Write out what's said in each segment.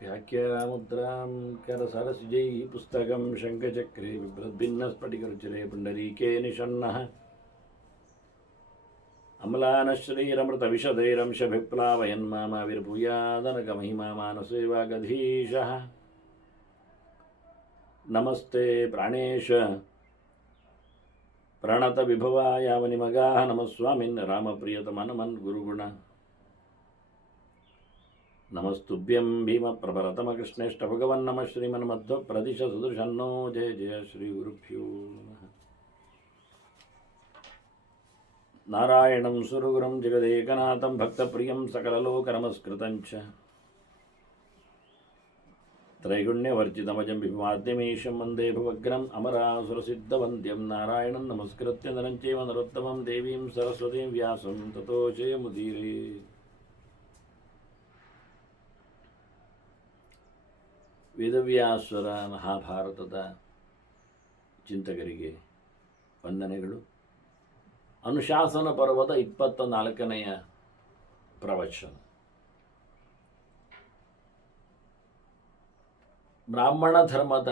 व्याख्यामुद्रां करसरसिजै पुस्तकं शङ्खचक्रे बिभ्रद्भिन्नस्फटिकरुचिरे पुण्डरीके निषण्णः अम्लानश्रीरमृतविशदैरंशभिप्लावयन्मामाविर्भूयादनकमहिमा मानसे वागधीशः। नमस्ते प्राणेश प्रणतविभवायावनिमगाः नमस्वामिन् रामप्रियतमनमन् गुरुगुण नमस्तुभ्यं भीमप्रभरतमकृष्णेष्टभगवन् नमः श्रीमन्मध्वप्रदिश सुदर्शन्नो जय जय श्रीगुरुभ्यो नमः। नारायणं सुरगुरुं जगदेकनाथं भक्तप्रियं सकललोकनमस्कृतं च त्रैगुण्यवर्जितमजं विभुमाद्यमीशं वन्दे भुवग्रम् अमरासुरसिद्धवन्द्यं नारायणं नमस्कृत्य नरं चैव नरोत्तमं देवीं सरस्वतीं व्यासं ततो जयमुदीरये। ವೇದವ್ಯಾಸರ ಮಹಾಭಾರತದ ಚಿಂತಕರಿಗೆ ವಂದನೆಗಳು. ಅನುಶಾಸನ ಪರ್ವದ 24ನೆಯ ಪ್ರವಚನ. ಬ್ರಾಹ್ಮಣ ಧರ್ಮದ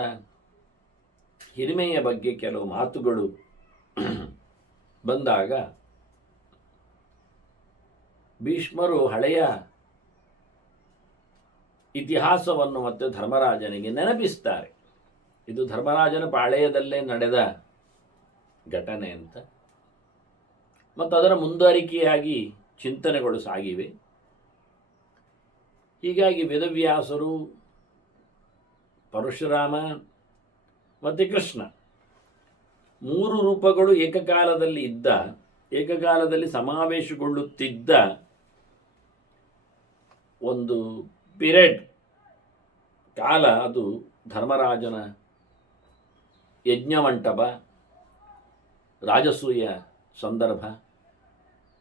ಹಿರಿಮೆಯ ಬಗ್ಗೆ ಕೆಲವು ಮಾತುಗಳು ಬಂದಾಗ ಭೀಷ್ಮರು ಹಳೆಯ ಇತಿಹಾಸವನ್ನು ಮತ್ತು ಧರ್ಮರಾಜನಿಗೆ ನೆನಪಿಸ್ತಾರೆ. ಇದು ಧರ್ಮರಾಜನ ಪಾಳೆಯದಲ್ಲೇ ನಡೆದ ಘಟನೆ ಅಂತ, ಮತ್ತು ಅದರ ಮುಂದುವರಿಕೆಯಾಗಿ ಚಿಂತನೆಗಳು ಸಾಗಿವೆ. ಹೀಗಾಗಿ ವೇದವ್ಯಾಸರು, ಪರಶುರಾಮ ಮತ್ತು ಕೃಷ್ಣ 3 ರೂಪಗಳು ಏಕಕಾಲದಲ್ಲಿ ಸಮಾವೇಶಗೊಳ್ಳುತ್ತಿದ್ದ ಒಂದು ಪಿರಿಯಡ್ ಕಾಲ. ಅದು ಧರ್ಮರಾಜನ ಯಜ್ಞಮಂಟಪ, ರಾಜಸೂಯ ಸಂದರ್ಭ,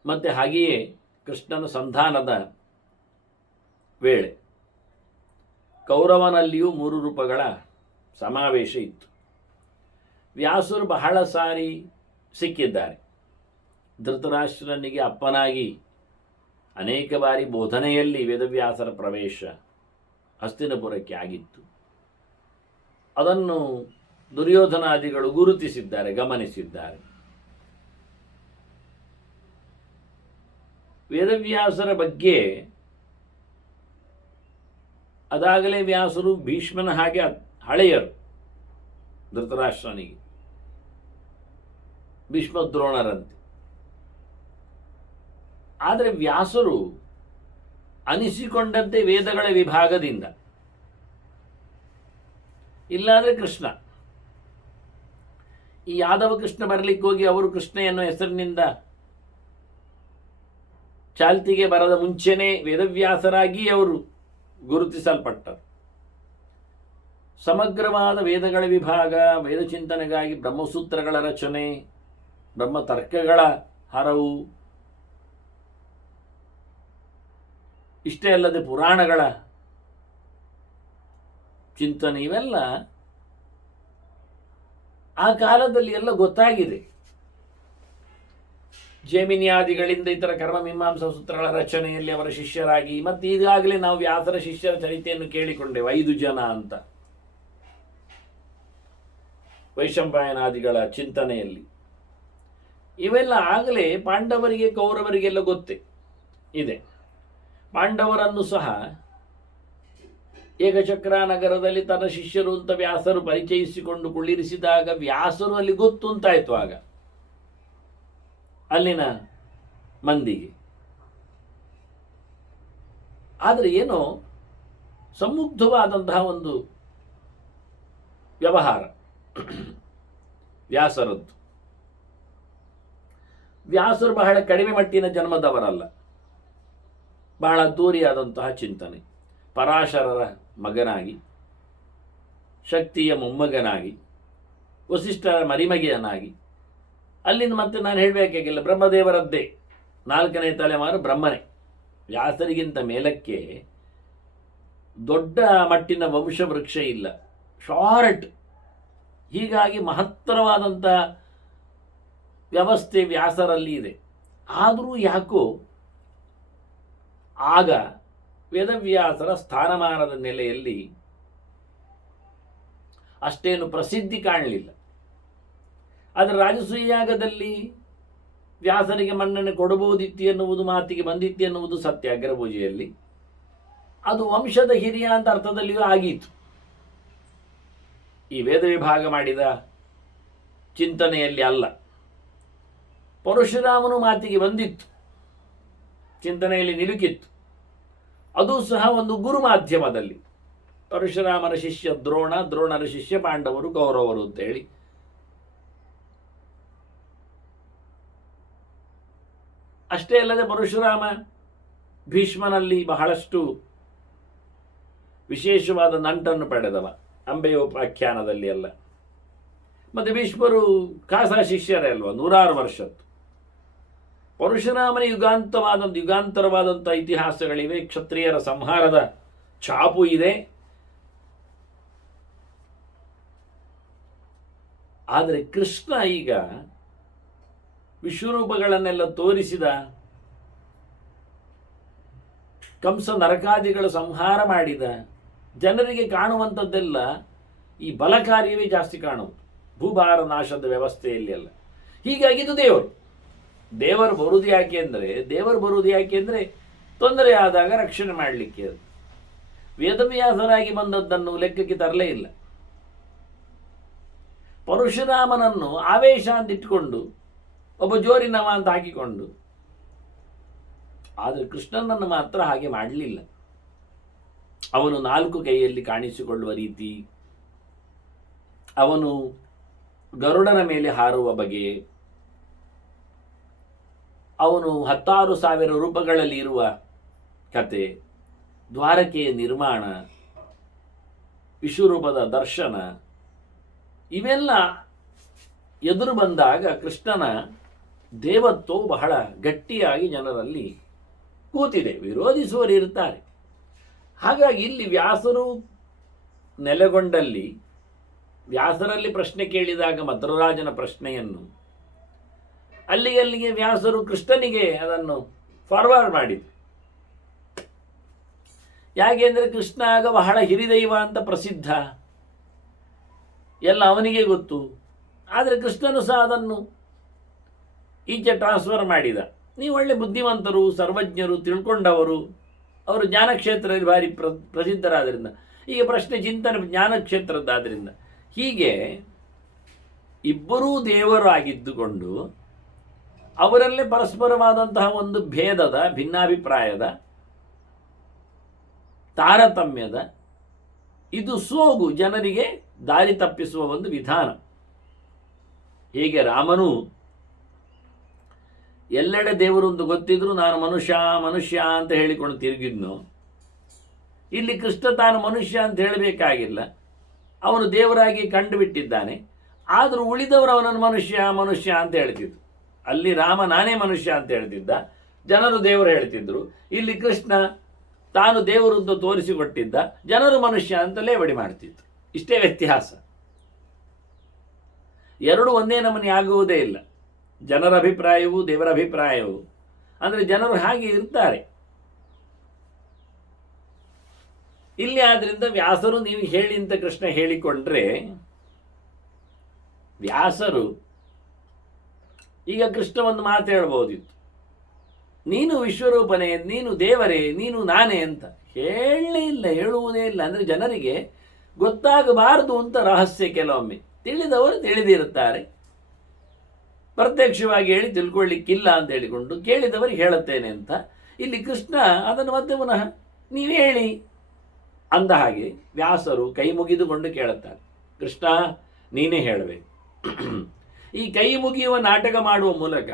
ಮತ್ತು ಹಾಗೆಯೇ ಕೃಷ್ಣನ ಸಂಧಾನದ ವೇಳೆ. ಕೌರವನಲ್ಲಿಯೂ 3 ರೂಪಗಳ ಸಮಾವೇಶ ಇತ್ತು. ವ್ಯಾಸರು ಬಹಳ ಸಾರಿ ಸಿಕ್ಕಿದ್ದಾರೆ. ಧೃತರಾಷ್ಟ್ರನಿಗೆ ಅಪ್ಪನಾಗಿ ಅನೇಕ ಬಾರಿ ಬೋಧನೆಯಲ್ಲಿ ವೇದವ್ಯಾಸರ ಪ್ರವೇಶ ಹಸ್ತಿನಪುರಕ್ಕೆ ಆಗಿತ್ತು. ಅದನ್ನು ದುರ್ಯೋಧನಾದಿಗಳು ಗುರುತಿಸಿದ್ದಾರೆ, ಗಮನಿಸಿದ್ದಾರೆ. ವೇದವ್ಯಾಸರ ಬಗ್ಗೆ ಅದಾಗಲೇ ವ್ಯಾಸರು ಭೀಷ್ಮನ ಹಾಗೆ ಹಳೆಯರು. ಧೃತರಾಷ್ಟ್ರನಿಗೆ ಭೀಷ್ಮದ್ರೋಣರಂತೆ. ಆದರೆ ವ್ಯಾಸರು ಅನಿಸಿಕೊಂಡದ್ದೇ ವೇದಗಳ ವಿಭಾಗದಿಂದ, ಇಲ್ಲಾದರೆ ಕೃಷ್ಣ. ಈ ಯಾದವ ಕೃಷ್ಣ ಬರಲಿಕ್ಕೆ ಹೋಗಿ ಅವರು ಕೃಷ್ಣ ಎನ್ನುವ ಹೆಸರಿನಿಂದ ಚಾಲ್ತಿಗೆ ಬರದ ಮುಂಚೆನೇ ವೇದವ್ಯಾಸರಾಗಿ ಅವರು ಗುರುತಿಸಲ್ಪಟ್ಟರು. ಸಮಗ್ರವಾದ ವೇದಗಳ ವಿಭಾಗ, ವೇದ ಚಿಂತನೆಗಾಗಿ ಬ್ರಹ್ಮಸೂತ್ರಗಳ ರಚನೆ, ಬ್ರಹ್ಮತರ್ಕಗಳ ಹರವು, ಇಷ್ಟೇ ಅಲ್ಲದೆ ಪುರಾಣಗಳ ಚಿಂತನೆ, ಇವೆಲ್ಲ ಆ ಕಾಲದಲ್ಲಿ ಎಲ್ಲ ಗೊತ್ತಾಗಿದೆ. ಜೈಮಿನಿಯಾದಿಗಳಿಂದ ಇತರ ಕರ್ಮಮೀಮಾಂಸಾ ಸೂತ್ರಗಳ ರಚನೆಯಲ್ಲಿ ಅವರ ಶಿಷ್ಯರಾಗಿ, ಮತ್ತು ಈಗಾಗಲೇ ನಾವು ವ್ಯಾಸರ ಶಿಷ್ಯರ ಚರಿತೆಯನ್ನು ಕೇಳಿಕೊಂಡೆವು, 5 ಜನ ಅಂತ. ವೈಶಂಪಾಯನಾದಿಗಳ ಚಿಂತನೆಯಲ್ಲಿ ಇವೆಲ್ಲ ಆಗಲೇ ಪಾಂಡವರಿಗೆ ಕೌರವರಿಗೆಲ್ಲ ಗೊತ್ತೇ ಇದೆ. ಪಾಂಡವರನ್ನು ಸಹ ಏಕಚಕ್ರ ನಗರದಲ್ಲಿ ತನ್ನ ಶಿಷ್ಯರು ಅಂತ ವ್ಯಾಸರು ಪರಿಚಯಿಸಿಕೊಂಡು ಕುಳ್ಳಿರಿಸಿದಾಗ ವ್ಯಾಸರು ಅಲ್ಲಿ ಗೊತ್ತು ಅಂತಾಯ್ತು ಆಗ ಅಲ್ಲಿನ ಮಂದಿಗೆ. ಆದರೆ ಏನೋ ಸಮುಗ್ಧವಾದಂತಹ ಒಂದು ವ್ಯವಹಾರ ವ್ಯಾಸರದ್ದು. ವ್ಯಾಸರು ಬಹಳ ಕಡಿಮೆ ಮಟ್ಟಿನ ಜನ್ಮದವರಲ್ಲ, ಬಹಳ ದೂರಿಯಾದಂತಹ ಚಿಂತನೆ. ಪರಾಶರರ ಮಗನಾಗಿ, ಶಕ್ತಿಯ ಮೊಮ್ಮಗನಾಗಿ, ವಸಿಷ್ಠರ ಮರಿಮಗೆಯನಾಗಿ, ಅಲ್ಲಿಂದ ಮತ್ತೆ ನಾನು ಹೇಳಬೇಕಾಗಿಲ್ಲ, ಬ್ರಹ್ಮದೇವರದ್ದೇ 4ನೇ ತಲೆಮಾರು ಬ್ರಹ್ಮನೇ. ವ್ಯಾಸರಿಗಿಂತ ಮೇಲಕ್ಕೆ ದೊಡ್ಡ ಮಟ್ಟಿನ ವಂಶವೃಕ್ಷ ಇಲ್ಲ, ಶಾರ್ಟ್. ಹೀಗಾಗಿ ಮಹತ್ತರವಾದಂಥ ವ್ಯವಸ್ಥೆ ವ್ಯಾಸರಲ್ಲಿ ಇದೆ. ಆದರೂ ಯಾಕೋ ಆಗ ವೇದವ್ಯಾಸರ ಸ್ಥಾನಮಾನದ ನೆಲೆಯಲ್ಲಿ ಅಷ್ಟೇನು ಪ್ರಸಿದ್ಧಿ ಕಾಣಲಿಲ್ಲ. ಆದರೆ ರಾಜಸೂಯಾಗದಲ್ಲಿ ವ್ಯಾಸರಿಗೆ ಮನ್ನಣೆ ಕೊಡಬಹುದಿತ್ತು ಎನ್ನುವುದು ಮಾತಿಗೆ ಬಂದಿತ್ತು ಎನ್ನುವುದು ಸತ್ಯ. ಅಗ್ರಪೂಜೆಯಲ್ಲಿ ಅದು ವಂಶದ ಹಿರಿಯ ಅಂತ ಅರ್ಥದಲ್ಲಿಯೂ ಆಗೀತು. ಈ ವೇದ ವಿಭಾಗ ಮಾಡಿದ ಚಿಂತನೆಯಲ್ಲಿ ಅಲ್ಲ. ಪರಶುರಾಮನು ಮಾತಿಗೆ ಬಂದಿತ್ತು, ಚಿಂತನೆಯಲ್ಲಿ ನಿಲುಕಿತ್ತು. ಅದು ಸಹ ಒಂದು ಗುರು ಮಾಧ್ಯಮದಲ್ಲಿ. ಪರಶುರಾಮನ ಶಿಷ್ಯ ದ್ರೋಣ, ದ್ರೋಣರ ಶಿಷ್ಯ ಪಾಂಡವರು, ಕೌರವರು ಅಂತೇಳಿ. ಅಷ್ಟೇ ಅಲ್ಲದೆ ಪರಶುರಾಮ ಭೀಷ್ಮನಲ್ಲಿ ಬಹಳಷ್ಟು ವಿಶೇಷವಾದ ನಂಟನ್ನು ಪಡೆದವ, ಅಂಬೆಯೋಪಾಖ್ಯಾನದಲ್ಲಿ ಎಲ್ಲ. ಮತ್ತು ಭೀಷ್ಮರು ಖಾಸಾ ಶಿಷ್ಯರೇ ಅಲ್ವ, 100 ವರ್ಷದ್ದು. ಪರಶುರಾಮನ ಯುಗಾಂತರವಾದಂಥ ಇತಿಹಾಸಗಳಿವೆ. ಕ್ಷತ್ರಿಯರ ಸಂಹಾರದ ಛಾಪು ಇದೆ. ಆದರೆ ಕೃಷ್ಣ ಈಗ ವಿಶ್ವರೂಪಗಳನ್ನೆಲ್ಲ ತೋರಿಸಿದ, ಕಂಸ ನರಕಾದಿಗಳ ಸಂಹಾರ ಮಾಡಿದ, ಜನರಿಗೆ ಕಾಣುವಂಥದ್ದೆಲ್ಲ ಈ ಬಲಕಾರ್ಯವೇ ಜಾಸ್ತಿ ಕಾಣುವುದು, ಭೂಭಾರ ನಾಶದ ವ್ಯವಸ್ಥೆಯಲ್ಲಿ ಎಲ್ಲ. ಹೀಗಾಗಿ ಇದು ದೇವರು ಬರುವುದು ಯಾಕೆ ಅಂದರೆ ತೊಂದರೆ ಆದಾಗ ರಕ್ಷಣೆ ಮಾಡಲಿಕ್ಕೆ. ಅದು ವೇದವ್ಯಾಸರಾಗಿ ಬಂದದ್ದನ್ನು ಲೆಕ್ಕಕ್ಕೆ ತರಲೇ ಇಲ್ಲ. ಪರಶುರಾಮನನ್ನು ಆವೇಶ ಅಂತಿಟ್ಟುಕೊಂಡು ಒಬ್ಬ ಜೋರಿನವ ಅಂತ ಹಾಕಿಕೊಂಡು, ಆದರೆ ಕೃಷ್ಣನನ್ನು ಮಾತ್ರ ಹಾಗೆ ಮಾಡಲಿಲ್ಲ. ಅವನು 4 ಕೈಯಲ್ಲಿ ಕಾಣಿಸಿಕೊಳ್ಳುವ ರೀತಿ, ಅವನು ಗರುಡನ ಮೇಲೆ ಹಾರುವ ಬಗೆ, ಅವನು 16,000 ರೂಪಗಳಲ್ಲಿ ಇರುವ ಕತೆ, ದ್ವಾರಕೆಯ ನಿರ್ಮಾಣ, ವಿಶ್ವರೂಪದ ದರ್ಶನ, ಇವೆಲ್ಲ ಎದುರು ಬಂದಾಗ ಕೃಷ್ಣನ ದೇವತ್ವವು ಬಹಳ ಗಟ್ಟಿಯಾಗಿ ಜನರಲ್ಲಿ ಕೂತಿದೆ. ವಿರೋಧಿಸುವರು ಇರ್ತಾರೆ. ಹಾಗಾಗಿ ಇಲ್ಲಿ ವ್ಯಾಸರು ನೆಲೆಗೊಂಡಲ್ಲಿ, ವ್ಯಾಸರಲ್ಲಿ ಪ್ರಶ್ನೆ ಕೇಳಿದಾಗ ಮಧ್ವರಾಜನ ಪ್ರಶ್ನೆಯನ್ನು ಅಲ್ಲಿಗೆ ವ್ಯಾಸರು ಕೃಷ್ಣನಿಗೆ ಅದನ್ನು ಫಾರ್ವರ್ಡ್ ಮಾಡಿದರು. ಯಾಕೆಂದರೆ ಕೃಷ್ಣ ಆಗ ಬಹಳ ಹಿರಿದೈವ ಅಂತ ಪ್ರಸಿದ್ಧ, ಎಲ್ಲ ಅವನಿಗೆ ಗೊತ್ತು. ಆದರೆ ಕೃಷ್ಣನು ಸಹ ಅದನ್ನು ಈಚೆ ಟ್ರಾನ್ಸ್ಫರ್ ಮಾಡಿದ. ನೀವು ಒಳ್ಳೆ ಬುದ್ಧಿವಂತರು, ಸರ್ವಜ್ಞರು, ತಿಳ್ಕೊಂಡವರು, ಅವರು ಜ್ಞಾನಕ್ಷೇತ್ರದಲ್ಲಿ ಭಾರಿ ಪ್ರಸಿದ್ಧರಾದ್ದರಿಂದ, ಈಗ ಪ್ರಶ್ನೆ ಚಿಂತನೆ ಜ್ಞಾನಕ್ಷೇತ್ರದ್ದಾದ್ದರಿಂದ, ಹೀಗೆ ಇಬ್ಬರೂ ದೇವರು ಆಗಿದ್ದುಕೊಂಡು ಅವರಲ್ಲೇ ಪರಸ್ಪರವಾದಂತಹ ಒಂದು ಭೇದದ, ಭಿನ್ನಾಭಿಪ್ರಾಯದ, ತಾರತಮ್ಯದ ಇದು ಸೋಗು ಜನರಿಗೆ ದಾರಿ ತಪ್ಪಿಸುವ ಒಂದು ವಿಧಾನ. ಹೇಗೆ ರಾಮನು ಎಲ್ಲೆಡೆ ದೇವರು ಅಂತ ಗೊತ್ತಿದ್ರು ನಾನು ಮನುಷ್ಯ ಅಂತ ಹೇಳಿಕೊಂಡು ತಿರುಗಿದ್ನು, ಇಲ್ಲಿ ಕೃಷ್ಣ ತಾನು ಮನುಷ್ಯ ಅಂತ ಹೇಳಬೇಕಾಗಿಲ್ಲ, ಅವನು ದೇವರಾಗಿ ಕಂಡುಬಿಟ್ಟಿದ್ದಾನೆ. ಆದರೂ ಉಳಿದವರು ಅವನನ್ನು ಮನುಷ್ಯ ಅಂತ ಹೇಳ್ತಿದ್ರು. ಅಲ್ಲಿ ರಾಮ ನಾನೇ ಮನುಷ್ಯ ಅಂತ ಹೇಳ್ತಿದ್ದ, ಜನರು ದೇವರು ಹೇಳ್ತಿದ್ರು. ಇಲ್ಲಿ ಕೃಷ್ಣ ತಾನು ದೇವರು ಅಂತ ತೋರಿಸಿಕೊಟ್ಟಿದ್ದ, ಜನರು ಮನುಷ್ಯ ಅಂತ ಲೇವಡಿ ಮಾಡ್ತಿದ್ರು. ಇಷ್ಟೇ ವ್ಯತ್ಯಾಸ. ಎರಡು ಒಂದೇ ನಮನೆ ಆಗುವುದೇ ಇಲ್ಲ. ಜನರ ಅಭಿಪ್ರಾಯವೂ ದೇವರ ಅಭಿಪ್ರಾಯವೂ, ಅಂದರೆ ಜನರು ಹಾಗೆ ಇರ್ತಾರೆ. ಇಲ್ಲಿ ಆದ್ರಿಂದ ವ್ಯಾಸರು ನೀವು ಹೇಳಿ ಅಂತ ಕೃಷ್ಣ ಹೇಳಿಕೊಂಡ್ರೆ, ವ್ಯಾಸರು ಈಗ ಕೃಷ್ಣ ಒಂದು ಮಾತು ಹೇಳ್ಬೋದಿತ್ತು, ನೀನು ವಿಶ್ವರೂಪನೇ, ನೀನು ದೇವರೇ, ನೀನು ನಾನೇ ಅಂತ. ಹೇಳಲೇ ಇಲ್ಲ, ಹೇಳುವುದೇ ಇಲ್ಲ. ಅಂದರೆ ಜನರಿಗೆ ಗೊತ್ತಾಗಬಾರದು ಅಂತ ರಹಸ್ಯ. ಕೆಲವೊಮ್ಮೆ ತಿಳಿದವರು ತಿಳಿದಿರುತ್ತಾರೆ, ಪ್ರತ್ಯಕ್ಷವಾಗಿ ಹೇಳಿ ತಿಳ್ಕೊಳ್ಳಿಕ್ಕಿಲ್ಲ ಅಂತ ಹೇಳಿಕೊಂಡು ಕೇಳಿದವರಿಗೆ ಹೇಳುತ್ತೇನೆ ಅಂತ. ಇಲ್ಲಿ ಕೃಷ್ಣ ಅದನ್ನು ಮತ್ತೆ ಪುನಃ ನೀವು ಹೇಳಿ ಅಂದ ಹಾಗೆ ವ್ಯಾಸರು ಕೈ ಮುಗಿದುಕೊಂಡು ಕೇಳುತ್ತಾರೆ, ಕೃಷ್ಣ ನೀನೇ ಹೇಳಬೇಕು. ಈ ಕೈ ಮುಗಿಯುವ ನಾಟಕ ಮಾಡುವ ಮೂಲಕ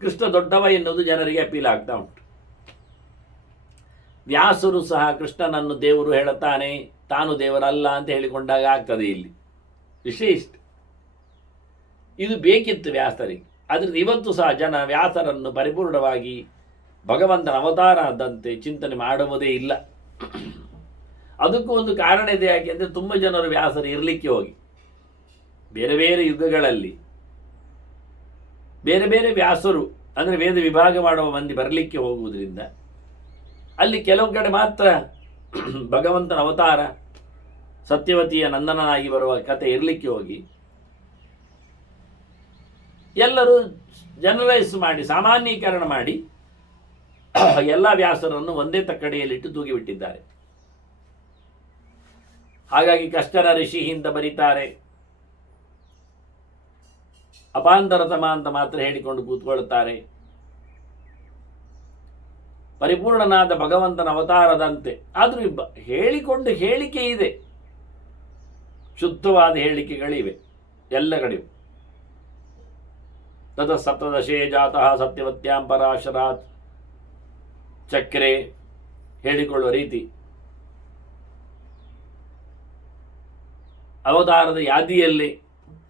ಕೃಷ್ಣ ದೊಡ್ಡವ ಎನ್ನುವುದು ಜನರಿಗೆ ಅಪೀಲ್ ಆಗ್ತಾ ಉಂಟು. ವ್ಯಾಸರು ಸಹ ಕೃಷ್ಣನನ್ನು ದೇವರು ಹೇಳುತ್ತಾನೆ, ತಾನು ದೇವರಲ್ಲ ಅಂತ ಹೇಳಿಕೊಂಡಾಗ ಆಗ್ತದೆ. ಇಲ್ಲಿ ವಿಷಯ ಇಷ್ಟು, ಇದು ಬೇಕಿತ್ತು ವ್ಯಾಸರಿಗೆ. ಅದರಿಂದ ಇವತ್ತು ಸಹ ಜನ ವ್ಯಾಸರನ್ನು ಪರಿಪೂರ್ಣವಾಗಿ ಭಗವಂತನ ಅವತಾರದಂತೆ ಚಿಂತನೆ ಮಾಡುವುದೇ ಇಲ್ಲ. ಅದಕ್ಕೂ ಒಂದು ಕಾರಣ ಇದೆ. ಯಾಕೆಂದರೆ ತುಂಬ ಜನರು ವ್ಯಾಸರು ಇರಲಿಕ್ಕೆ ಹೋಗಿ ಬೇರೆ ಬೇರೆ ಯುಗಗಳಲ್ಲಿ ಬೇರೆ ಬೇರೆ ವ್ಯಾಸರು ಅಂದರೆ ವೇದ ವಿಭಾಗ ಮಾಡುವ ಮಂದಿ ಬರಲಿಕ್ಕೆ ಹೋಗುವುದರಿಂದ ಅಲ್ಲಿ ಕೆಲವು ಕಡೆ ಮಾತ್ರ ಭಗವಂತನ ಅವತಾರ ಸತ್ಯವತಿಯ ನಂದನನಾಗಿ ಬರುವ ಕತೆ ಇರಲಿಕ್ಕೆ ಹೋಗಿ ಎಲ್ಲರೂ ಜನರೈಸ್ ಮಾಡಿ ಸಾಮಾನ್ಯೀಕರಣ ಮಾಡಿ ಎಲ್ಲ ವ್ಯಾಸರನ್ನು ಒಂದೇ ತಕ್ಕಡಿಯಲ್ಲಿಟ್ಟು ತೂಗಿಬಿಟ್ಟಿದ್ದಾರೆ. ಹಾಗಾಗಿ ಕಷ್ಟರ ಋಷಿ ಅಂತ ಬರೀತಾರೆ, ಅಪಾಂತರತಮ ಅಂತ ಮಾತ್ರ ಹೇಳಿಕೊಂಡು ಕೂತ್ಕೊಳ್ಳುತ್ತಾರೆ. ಪರಿಪೂರ್ಣನಾದ ಭಗವಂತನ ಅವತಾರದಂತೆ ಆದರೂ ಹೇಳಿಕೊಂಡು ಹೇಳಿಕೆ ಇದೆ, ಶುದ್ಧವಾದ ಹೇಳಿಕೆಗಳಿವೆ ಎಲ್ಲ ಕಡೆಯೂ. ತದ ಸಪ್ತದಶೇ ಜಾತಃ ಸತ್ಯವತ್ಯಾಂ ಪರಾಶರಾತ್ ಚಕ್ರೆ ಹೇಳಿಕೊಳ್ಳುವ ರೀತಿ, ಅವತಾರದ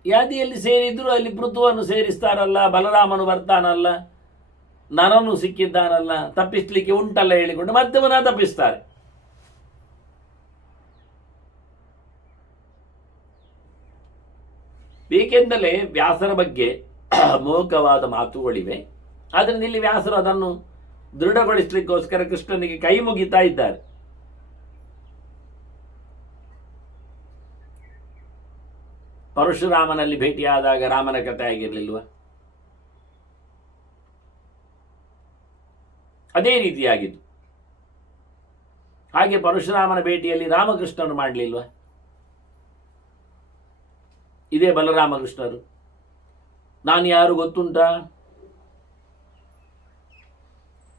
ಯಾದಿಯಲ್ಲಿ ಸೇರಿದ್ರು ಅಲ್ಲಿ ಪೃಥುವನ್ನು ಸೇರಿಸ್ತಾರಲ್ಲ, ಬಲರಾಮನು ಬರ್ತಾನಲ್ಲ, ನರನು ಸಿಕ್ಕಿದ್ದಾನಲ್ಲ, ತಪ್ಪಿಸ್ಲಿಕ್ಕೆ ಉಂಟಲ್ಲ ಹೇಳಿಕೊಂಡು ಮತ್ತೆ ಪುನಃ ತಪ್ಪಿಸ್ತಾರೆ. ಏಕೆಂದಲೇ ವ್ಯಾಸರ ಬಗ್ಗೆ ಮೋಹಕವಾದ ಮಾತುಗಳಿವೆ. ಆದ್ದರಿಂದ ಇಲ್ಲಿ ವ್ಯಾಸರು ಅದನ್ನು ದೃಢಗೊಳಿಸಲಿಕ್ಕೋಸ್ಕರ ಕೃಷ್ಣನಿಗೆ ಕೈ ಮುಗಿತಾ ಇದ್ದಾರೆ. ಪರಶುರಾಮನಲ್ಲಿ ಭೇಟಿಯಾದಾಗ ರಾಮನ ಕಥೆ ಆಗಿರಲಿಲ್ವ? ಅದೇ ರೀತಿಯಾಗಿತ್ತು. ಹಾಗೆ ಪರಶುರಾಮನ ಭೇಟಿಯಲ್ಲಿ ರಾಮಕೃಷ್ಣರು ಮಾಡಲಿಲ್ವ? ಇದೇ ಬಲರಾಮಕೃಷ್ಣರು. ನಾನು ಯಾರು ಗೊತ್ತುಂಟಾ?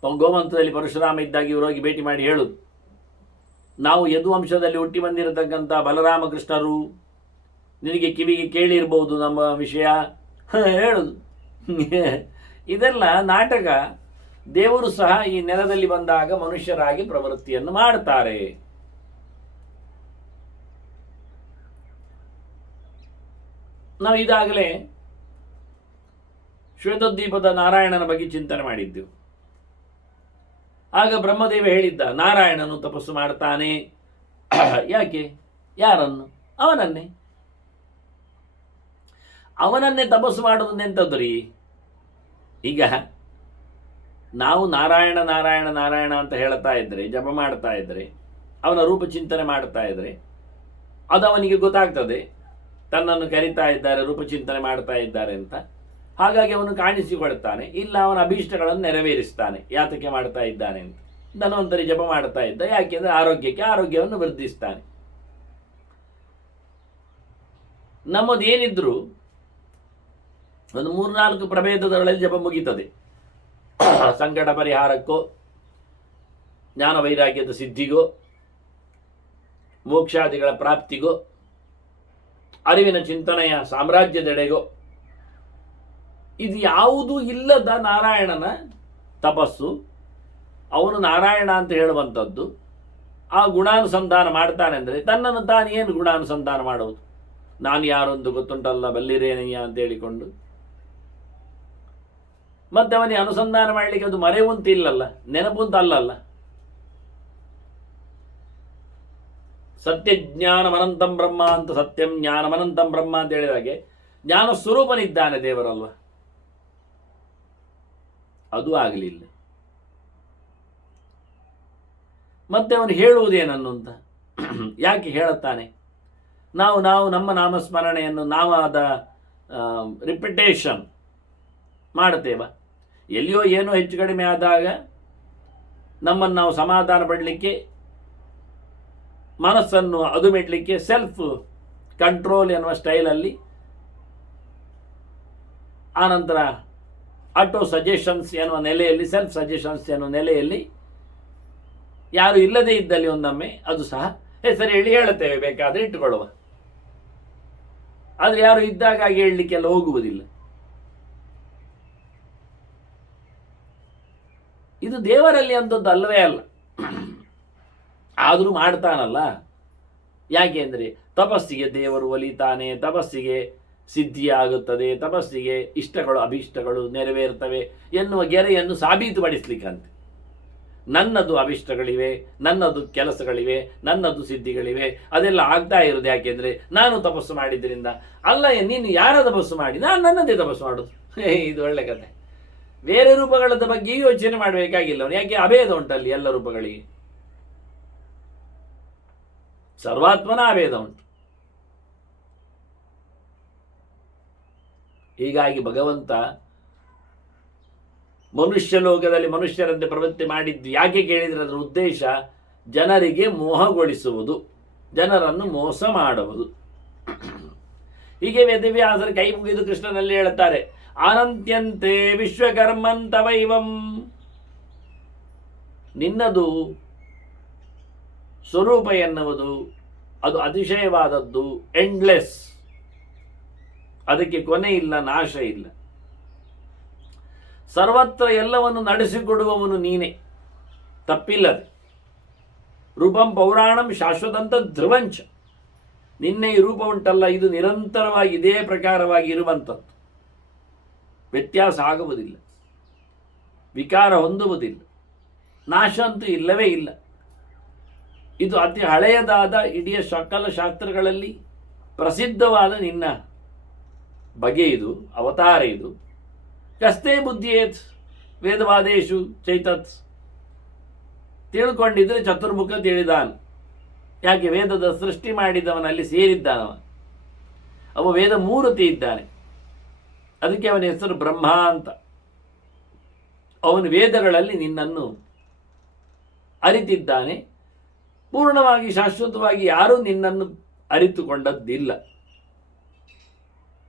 ಗೋಮಂತದಲ್ಲಿ ಪರಶುರಾಮ ಇದ್ದಾಗ ಇವರು ಹೋಗಿ ಭೇಟಿ ಮಾಡಿ ಹೇಳುದು, ನಾವು ಯದುವಂಶದಲ್ಲಿ ಹುಟ್ಟಿ ಬಂದಿರತಕ್ಕಂಥ ಬಲರಾಮಕೃಷ್ಣರು, ನಿನಗೆ ಕಿವಿಗೆ ಕೇಳಿರ್ಬೋದು ನಮ್ಮ ವಿಷಯ ಹೇಳುದು. ಇದೆಲ್ಲ ನಾಟಕ. ದೇವರು ಸಹ ಈ ನೆಲದಲ್ಲಿ ಬಂದಾಗ ಮನುಷ್ಯರಾಗಿ ಪ್ರವೃತ್ತಿಯನ್ನು ಮಾಡ್ತಾರೆ. ನಾವು ಇದಾಗಲೇ ಶ್ವೇತದ್ವೀಪದ ನಾರಾಯಣನ ಬಗ್ಗೆ ಚಿಂತನೆ ಮಾಡಿದ್ದೆವು. ಆಗ ಬ್ರಹ್ಮದೇವ ಹೇಳಿದ್ದ, ನಾರಾಯಣನು ತಪಸ್ಸು ಮಾಡ್ತಾನೆ. ಯಾಕೆ? ಯಾರನ್ನು? ಅವನನ್ನೇ ತಪಸ್ಸು ಮಾಡೋದು ಎಂಥದ್ದು? ಈಗ ನಾವು ನಾರಾಯಣ ನಾರಾಯಣ ನಾರಾಯಣ ಅಂತ ಹೇಳ್ತಾ ಇದ್ರೆ, ಜಪ ಮಾಡ್ತಾ ಇದ್ರೆ, ಅವನ ರೂಪ ಚಿಂತನೆ ಮಾಡ್ತಾ ಇದ್ರೆ ಅದು ಅವನಿಗೆ ಗೊತ್ತಾಗ್ತದೆ ತನ್ನನ್ನು ಕರಿತಾ ಇದ್ದಾರೆ, ರೂಪಚಿಂತನೆ ಮಾಡ್ತಾ ಇದ್ದಾರೆ ಅಂತ. ಹಾಗಾಗಿ ಅವನು ಕಾಣಿಸಿಕೊಳ್ತಾನೆ, ಇಲ್ಲ ಅವನ ಅಭೀಷ್ಟಗಳನ್ನು ನೆರವೇರಿಸ್ತಾನೆ. ಯಾತಕ್ಕೆ ಮಾಡ್ತಾ ಇದ್ದಾನೆ ಅಂತ. ಧನ್ವಂತರಿ ಜಪ ಮಾಡ್ತಾ ಇದ್ದ, ಯಾಕೆಂದ್ರೆ ಆರೋಗ್ಯವನ್ನು ವೃದ್ಧಿಸ್ತಾನೆ. ನಮ್ಮದೇನಿದ್ರು ಒಂದು 3-4 ಪ್ರಭೇದಗಳಲ್ಲಿ ಜಪ ಮುಗೀತದೆ. ಸಂಕಟ ಪರಿಹಾರಕ್ಕೋ, ಜ್ಞಾನ ವೈರಾಗ್ಯದ ಸಿದ್ಧಿಗೋ, ಮೋಕ್ಷಾದಿಗಳ ಪ್ರಾಪ್ತಿಗೋ, ಅರಿವಿನ ಚಿಂತನೆಯ ಸಾಮ್ರಾಜ್ಯದೆಡೆಗೋ. ಇದು ಯಾವುದೂ ಇಲ್ಲದ ನಾರಾಯಣನ ತಪಸ್ಸು. ಅವನು ನಾರಾಯಣ ಅಂತ ಹೇಳುವಂಥದ್ದು. ಆ ಗುಣಾನುಸಂಧಾನ ಮಾಡ್ತಾನೆ ಅಂದರೆ ತನ್ನನ್ನು ತಾನು ಏನು ಗುಣಾನುಸಂಧಾನ ಮಾಡುವುದು? ನಾನು ಯಾರೊಂದು ಗೊತ್ತುಂಟಲ್ಲ ಬಲ್ಲಿರೇನಯ್ಯ ಅಂತ ಹೇಳಿಕೊಂಡು ಮತ್ತೆ ಅವನಿಗೆ ಅನುಸಂಧಾನ ಮಾಡಲಿಕ್ಕೆ ಅದು ಮರೆಯುವಂತ ಇಲ್ಲಲ್ಲ, ನೆನಪುಂತ ಅಲ್ಲಲ್ಲ. ಸತ್ಯ ಜ್ಞಾನಮನಂತಂ ಬ್ರಹ್ಮ ಅಂತ, ಸತ್ಯಂ ಜ್ಞಾನಮನಂತಂ ಬ್ರಹ್ಮ ಅಂತ ಹೇಳಿದಾಗೆ ಜ್ಞಾನ ಸ್ವರೂಪನಿದ್ದಾನೆ ದೇವರಲ್ವ. ಅದು ಆಗಲಿಲ್ಲ. ಮತ್ತೆ ಅವನು ಹೇಳುವುದೇನನ್ನು ಅಂತ ಯಾಕೆ ಹೇಳುತ್ತಾನೆ? ನಾವು ನಮ್ಮ ನಾಮಸ್ಮರಣೆಯನ್ನು ನಾವಾದ ರಿಪಿಟೇಷನ್ ಮಾಡುತ್ತೇವ. ಎಲ್ಲಿಯೋ ಏನೋ ಹೆಚ್ಚು ಕಡಿಮೆ ಆದಾಗ ನಮ್ಮನ್ನು ನಾವು ಸಮಾಧಾನ ಪಡಲಿಕ್ಕೆ, ಮನಸ್ಸನ್ನು ಅದುಮೆಡಲಿಕ್ಕೆ ಸೆಲ್ಫ್ ಕಂಟ್ರೋಲ್ ಎನ್ನುವ ಸ್ಟೈಲಲ್ಲಿ, ಆನಂತರ ಆಟೋ ಸಜೆಷನ್ಸ್ ಎನ್ನುವ ನೆಲೆಯಲ್ಲಿ, ಸೆಲ್ಫ್ ಸಜೆಷನ್ಸ್ ಎನ್ನುವ ನೆಲೆಯಲ್ಲಿ ಯಾರು ಇಲ್ಲದೇ ಇದ್ದಲ್ಲಿ ಒಂದೊಮ್ಮೆ ಅದು ಸಹ ಹೆಸರು ಹೇಳಿ ಹೇಳುತ್ತೇವೆ, ಬೇಕಾದರೆ ಇಟ್ಟುಕೊಳ್ಳುವ. ಆದರೆ ಯಾರು ಇದ್ದಾಗ ಹಾಗೆ ಹೇಳಲಿಕ್ಕೆಲ್ಲ ಹೋಗುವುದಿಲ್ಲ. ಇದು ದೇವರಲ್ಲಿ ಅಂಥದ್ದು ಅಲ್ಲವೇ ಅಲ್ಲ. ಆದರೂ ಮಾಡ್ತಾನಲ್ಲ. ಯಾಕೆ ಅಂದರೆ ತಪಸ್ಸಿಗೆ ದೇವರು ಒಲಿತಾನೆ, ತಪಸ್ಸಿಗೆ ಸಿದ್ಧಿಯಾಗುತ್ತದೆ, ತಪಸ್ಸಿಗೆ ಇಷ್ಟಗಳು ಅಭೀಷ್ಟಗಳು ನೆರವೇರ್ತವೆ ಎನ್ನುವ ಗೆರೆಯನ್ನು ಸಾಬೀತುಪಡಿಸ್ಲಿಕ್ಕಂತೆ. ನನ್ನದು ಅಭಿಷ್ಟಗಳಿವೆ, ನನ್ನದು ಕೆಲಸಗಳಿವೆ, ನನ್ನದು ಸಿದ್ಧಿಗಳಿವೆ, ಅದೆಲ್ಲ ಆಗ್ತಾ ಇರೋದು ಯಾಕೆಂದರೆ ನಾನು ತಪಸ್ಸು ಮಾಡಿದ್ರಿಂದ. ಅಲ್ಲ, ನೀನು ಯಾರ ತಪಸ್ಸು ಮಾಡಿ? ನಾನು ನನ್ನದೇ ತಪಸ್ಸು ಮಾಡೋದು. ಇದು ಒಳ್ಳೆ ಕತೆ. ಬೇರೆ ರೂಪಗಳ ಬಗ್ಗೆ ಯೋಚನೆ ಮಾಡಬೇಕಾಗಿಲ್ಲ ಅವನು. ಯಾಕೆ? ಅಭೇದ ಉಂಟಲ್ಲಿ ಎಲ್ಲ ರೂಪಗಳಿಗೆ, ಸರ್ವಾತ್ಮನ ಅಭೇದ ಉಂಟು. ಹೀಗಾಗಿ ಭಗವಂತ ಮನುಷ್ಯ ಲೋಕದಲ್ಲಿ ಮನುಷ್ಯರಂತೆ ಪ್ರವೃತ್ತಿ ಮಾಡಿದ್ದು ಯಾಕೆ ಕೇಳಿದರೆ ಅದರ ಉದ್ದೇಶ ಜನರಿಗೆ ಮೋಹಗೊಳಿಸುವುದು, ಜನರನ್ನು ಮೋಸ ಮಾಡುವುದು. ಹೀಗೆ ವೇದವ್ಯಾಸರು ಕೈ ಮುಗಿದು ಕೃಷ್ಣನಲ್ಲಿ ಹೇಳುತ್ತಾರೆ, ಅನಂತ್ಯಂತೆ ವಿಶ್ವಕರ್ಮಂತವೈವಂ, ನಿನ್ನದು ಸ್ವರೂಪ ಎನ್ನುವುದು ಅದು ಅತಿಶಯವಾದದ್ದು, ಎಂಡ್ಲೆಸ್, ಅದಕ್ಕೆ ಕೊನೆ ಇಲ್ಲ, ನಾಶ ಇಲ್ಲ. ಸರ್ವತ್ರ ಎಲ್ಲವನ್ನು ನಡೆಸಿಕೊಡುವವನು ನೀನೆ, ತಪ್ಪಿಲ್ಲದೆ. ರೂಪಂ ಪೌರಾಣಂ ಶಾಶ್ವತಂತ ಧ್ರುವಂಚ, ನಿನ್ನೆ ಈ ರೂಪ ಉಂಟಲ್ಲ ಇದು ನಿರಂತರವಾಗಿ ಇದೇ ಪ್ರಕಾರವಾಗಿ ಇರುವಂಥದ್ದು, ವ್ಯತ್ಯಾಸ ಆಗುವುದಿಲ್ಲ, ವಿಕಾರ ಹೊಂದುವುದಿಲ್ಲ, ನಾಶ ಅಂತೂ ಇಲ್ಲವೇ ಇಲ್ಲ. ಇದು ಅತಿ ಹಳೆಯದಾದ ಇಡೀ ಸಕಲ ಶಾಸ್ತ್ರಗಳಲ್ಲಿ ಪ್ರಸಿದ್ಧವಾದ ನಿನ್ನ ಬಗೆ, ಇದು ಅವತಾರ. ಇದು ಕಸ್ತೆ ಬುದ್ಧಿಯೇತ್ ವೇದವಾದೇಶು ಚೈತತ್, ತಿಳ್ಕೊಂಡಿದ್ರೆ ಚತುರ್ಮುಖ ತಿಳಿದಾನ. ಯಾಕೆ? ವೇದದ ಸೃಷ್ಟಿ ಮಾಡಿದವನಲ್ಲಿ ಸೇರಿದ್ದಾನವ, ಅವ ವೇದ ಮೂರ್ತಿ ಇದ್ದಾನೆ, ಅದಕ್ಕೆ ಅವನ ಹೆಸರು ಬ್ರಹ್ಮ ಅಂತ. ಅವನು ವೇದಗಳಲ್ಲಿ ನಿನ್ನನ್ನು ಅರಿತಿದ್ದಾನೆ. ಪೂರ್ಣವಾಗಿ ಶಾಶ್ವತವಾಗಿ ಯಾರೂ ನಿನ್ನನ್ನು ಅರಿತುಕೊಂಡದ್ದಿಲ್ಲ.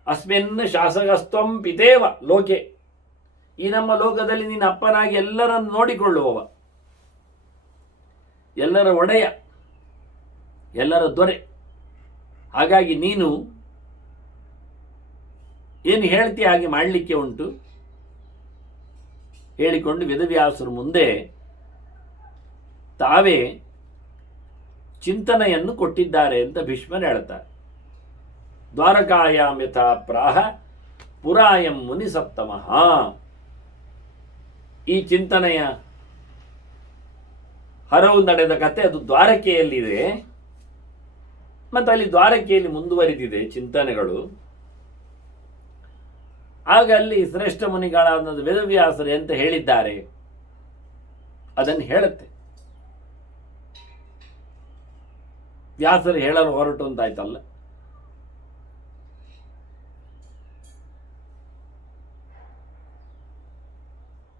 ಅಸ್ಮಿನ್ ಶಾಸಕಸ್ತ್ವಂ ಪಿತೇವ ಲೋಕೆ, ಈ ನಮ್ಮ ಲೋಕದಲ್ಲಿ ನಿನ್ನ ಅಪ್ಪನಾಗಿ ಎಲ್ಲರನ್ನು ನೋಡಿಕೊಳ್ಳುವವ, ಎಲ್ಲರ ಒಡೆಯ, ಎಲ್ಲರ ದೊರೆ. ಹಾಗಾಗಿ ನೀನು ಏನು ಹೇಳ್ತೀಯ ಹಾಗೆ ಮಾಡಲಿಕ್ಕೆ ಉಂಟು ಹೇಳಿಕೊಂಡು ವೇದವ್ಯಾಸರು ಮುಂದೆ ತಾವೇ ಚಿಂತನೆಯನ್ನು ಕೊಟ್ಟಿದ್ದಾರೆ ಅಂತ ಭೀಷ್ಮರು ಹೇಳ್ತಾರೆ. ದ್ವಾರಕಾಯಾಂ ಯಥಾ ಪ್ರಾಹ ಪುರಾಯಂ ಮುನಿ ಸಪ್ತಮಃ. ಈ ಚಿಂತನೆಯ ಹರವು ನಡೆದ ಕತೆ ಅದು ದ್ವಾರಕೆಯಲ್ಲಿದೆ, ಮತ್ತು ಅಲ್ಲಿ ದ್ವಾರಕೆಯಲ್ಲಿ ಮುಂದುವರಿದಿದೆ ಚಿಂತನೆಗಳು. ಆಗ ಅಲ್ಲಿ ಶ್ರೇಷ್ಠ ಮುನಿಗಳಾದ ವೇದವ್ಯಾಸರು ಅಂತ ಹೇಳಿದ್ದಾರೆ ಅದನ್ನು ಹೇಳುತ್ತೆ. ವ್ಯಾಸರು ಹೇಳಲು ಹೊರಟು ಅಂತಾಯ್ತಲ್ಲ.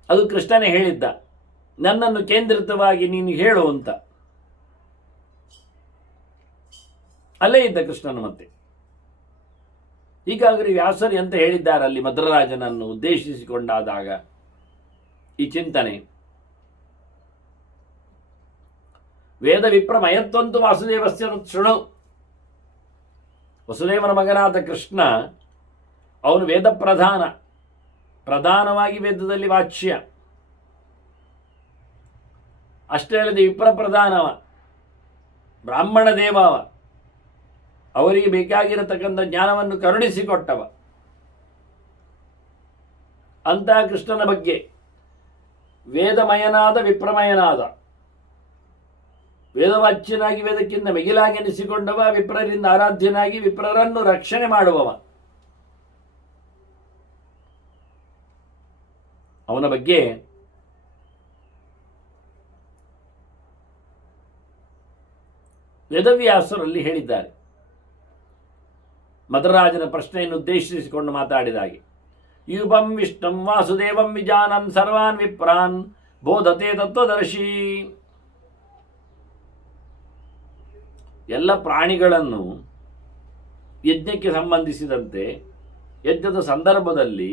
ಅದು ಕೃಷ್ಣನೇ ಹೇಳಿದ್ದ, ನನ್ನನ್ನು ಕೇಂದ್ರಿತವಾಗಿ ನೀನು ಹೇಳು ಅಂತ. ಅಲ್ಲೇ ಇದ್ದ ಕೃಷ್ಣನು ಮತ್ತೆ. ಹೀಗಾಗಿ ವ್ಯಾಸರು ಅಂತ ಹೇಳಿದ್ದಾರೆ ಅಲ್ಲಿ ಮದ್ರರಾಜನನ್ನು ಉದ್ದೇಶಿಸಿಕೊಂಡಾದಾಗ ಈ ಚಿಂತನೆ. ವೇದ ವಿಪ್ರಮಯತ್ವಂತು ವಾಸುದೇವಸ್ಯ ಶೃಣು. ವಸುದೇವನ ಮಗನಾದ ಕೃಷ್ಣ ಅವನು ವೇದ ಪ್ರಧಾನವಾಗಿ ವೇದದಲ್ಲಿ ವಾಚ್ಯ. ಅಷ್ಟೇ ಅಲ್ಲದೆ ವಿಪ್ರ ಪ್ರಧಾನವ, ಬ್ರಾಹ್ಮಣ ದೇವವ, ಅವರಿಗೆ ಬೇಕಾಗಿರತಕ್ಕಂಥ ಜ್ಞಾನವನ್ನು ಕರುಣಿಸಿಕೊಟ್ಟವ. ಅಂತಹ ಕೃಷ್ಣನ ಬಗ್ಗೆ ವೇದಮಯನಾದ ವಿಪ್ರಮಯನಾದ, ವೇದವಾಚ್ಯನಾಗಿ ವೇದಕ್ಕಿಂತ ಮಿಗಿಲಾಗಿ ಎನಿಸಿಕೊಂಡವ, ವಿಪ್ರರಿಂದ ಆರಾಧ್ಯನಾಗಿ ವಿಪ್ರರನ್ನು ರಕ್ಷಣೆ ಮಾಡುವವ, ಅವನ ಬಗ್ಗೆ ವೇದವ್ಯಾಸರಲ್ಲಿ ಹೇಳಿದ್ದಾರೆ. ಮದ್ರರಾಜನ ಪ್ರಶ್ನೆಯನ್ನು ಉದ್ದೇಶಿಸಿಕೊಂಡು ಮಾತಾಡಿದಾಗೆ, ಯೂಪಂ ವಿಷ್ಣುಂ ವಾಸುದೇವಂ ವಿಜಾನನ್ ಸರ್ವಾನ್ ವಿಪ್ರಾನ್ ಬೋಧತೆ ತತ್ವದರ್ಶಿ. ಎಲ್ಲ ಪ್ರಾಣಿಗಳನ್ನು ಯಜ್ಞಕ್ಕೆ ಸಂಬಂಧಿಸಿದಂತೆ ಯಜ್ಞದ ಸಂದರ್ಭದಲ್ಲಿ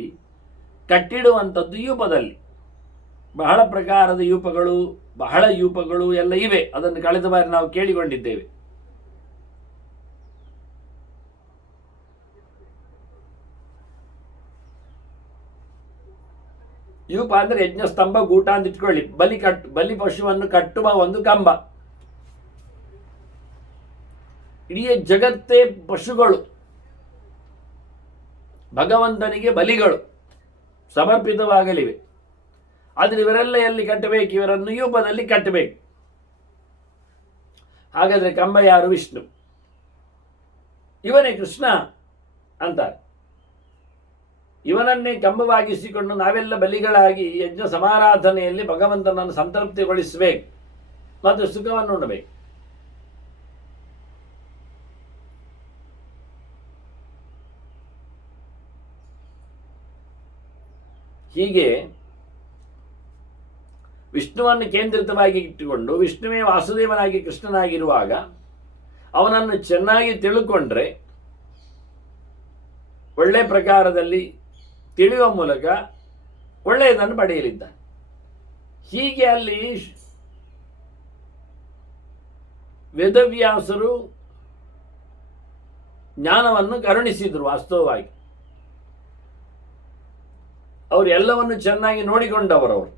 ಕಟ್ಟಿಡುವಂಥದ್ದು ಯೂಪದಲ್ಲಿ. ಬಹಳ ಪ್ರಕಾರದ ಯೂಪಗಳು, ಬಹಳ ಯೂಪಗಳು ಎಲ್ಲ ಇವೆ. ಅದನ್ನು ಕಳೆದ ಬಾರಿ ನಾವು ಕೇಳಿಕೊಂಡಿದ್ದೇವೆ. ಯೂಪ ಅಂದರೆ ಯಜ್ಞಸ್ತಂಭ, ಗೂಟ ಅಂತ ಇಟ್ಕೊಳ್ಳಿ. ಬಲಿ ಪಶುವನ್ನು ಕಟ್ಟುವ ಒಂದು ಕಂಬ. ಇಡೀ ಜಗತ್ತೇ ಪಶುಗಳು, ಭಗವಂತನಿಗೆ ಬಲಿಗಳು ಸಮರ್ಪಿತವಾಗಲಿವೆ. ಆದರೆ ಇವರೆಲ್ಲ ಎಲ್ಲಿ ಕಟ್ಟಬೇಕು? ಇವರನ್ನು ಯೂಪದಲ್ಲಿ ಕಟ್ಟಬೇಕು. ಹಾಗಾದರೆ ಕಂಬ ಯಾರು? ವಿಷ್ಣು. ಇವನೇ ಕೃಷ್ಣ ಅಂತಾರೆ. ಇವನನ್ನೇ ಕಂಬವಾಗಿಸಿಕೊಂಡು ನಾವೆಲ್ಲ ಬಲಿಗಳಾಗಿ ಯಜ್ಞ ಸಮಾರಾಧನೆಯಲ್ಲಿ ಭಗವಂತನನ್ನು ಸಂತೃಪ್ತಿಗೊಳಿಸಬೇಕು ಮತ್ತು ಸುಖವನ್ನು ಉಣ್ಣಬೇಕು. ಹೀಗೆ ವಿಷ್ಣುವನ್ನು ಕೇಂದ್ರಿತವಾಗಿ ಇಟ್ಟುಕೊಂಡು ವಿಷ್ಣುವೇ ವಾಸುದೇವನಾಗಿ ಕೃಷ್ಣನಾಗಿರುವಾಗ ಅವನನ್ನು ಚೆನ್ನಾಗಿ ತಿಳ್ಕೊಂಡ್ರೆ ಒಳ್ಳೆ ಪ್ರಕಾರದಲ್ಲಿ ತಿಳಿಯುವ ಮೂಲಕ ಒಳ್ಳೆಯದನ್ನು ಪಡೆಯಲಿದ್ದ. ಹೀಗೆ ಅಲ್ಲಿ ವೇದವ್ಯಾಸರು ಜ್ಞಾನವನ್ನು ಕರುಣಿಸಿದರು. ವಾಸ್ತವವಾಗಿ ಅವರು ಎಲ್ಲವನ್ನು ಚೆನ್ನಾಗಿ ನೋಡಿಕೊಂಡವರವರು,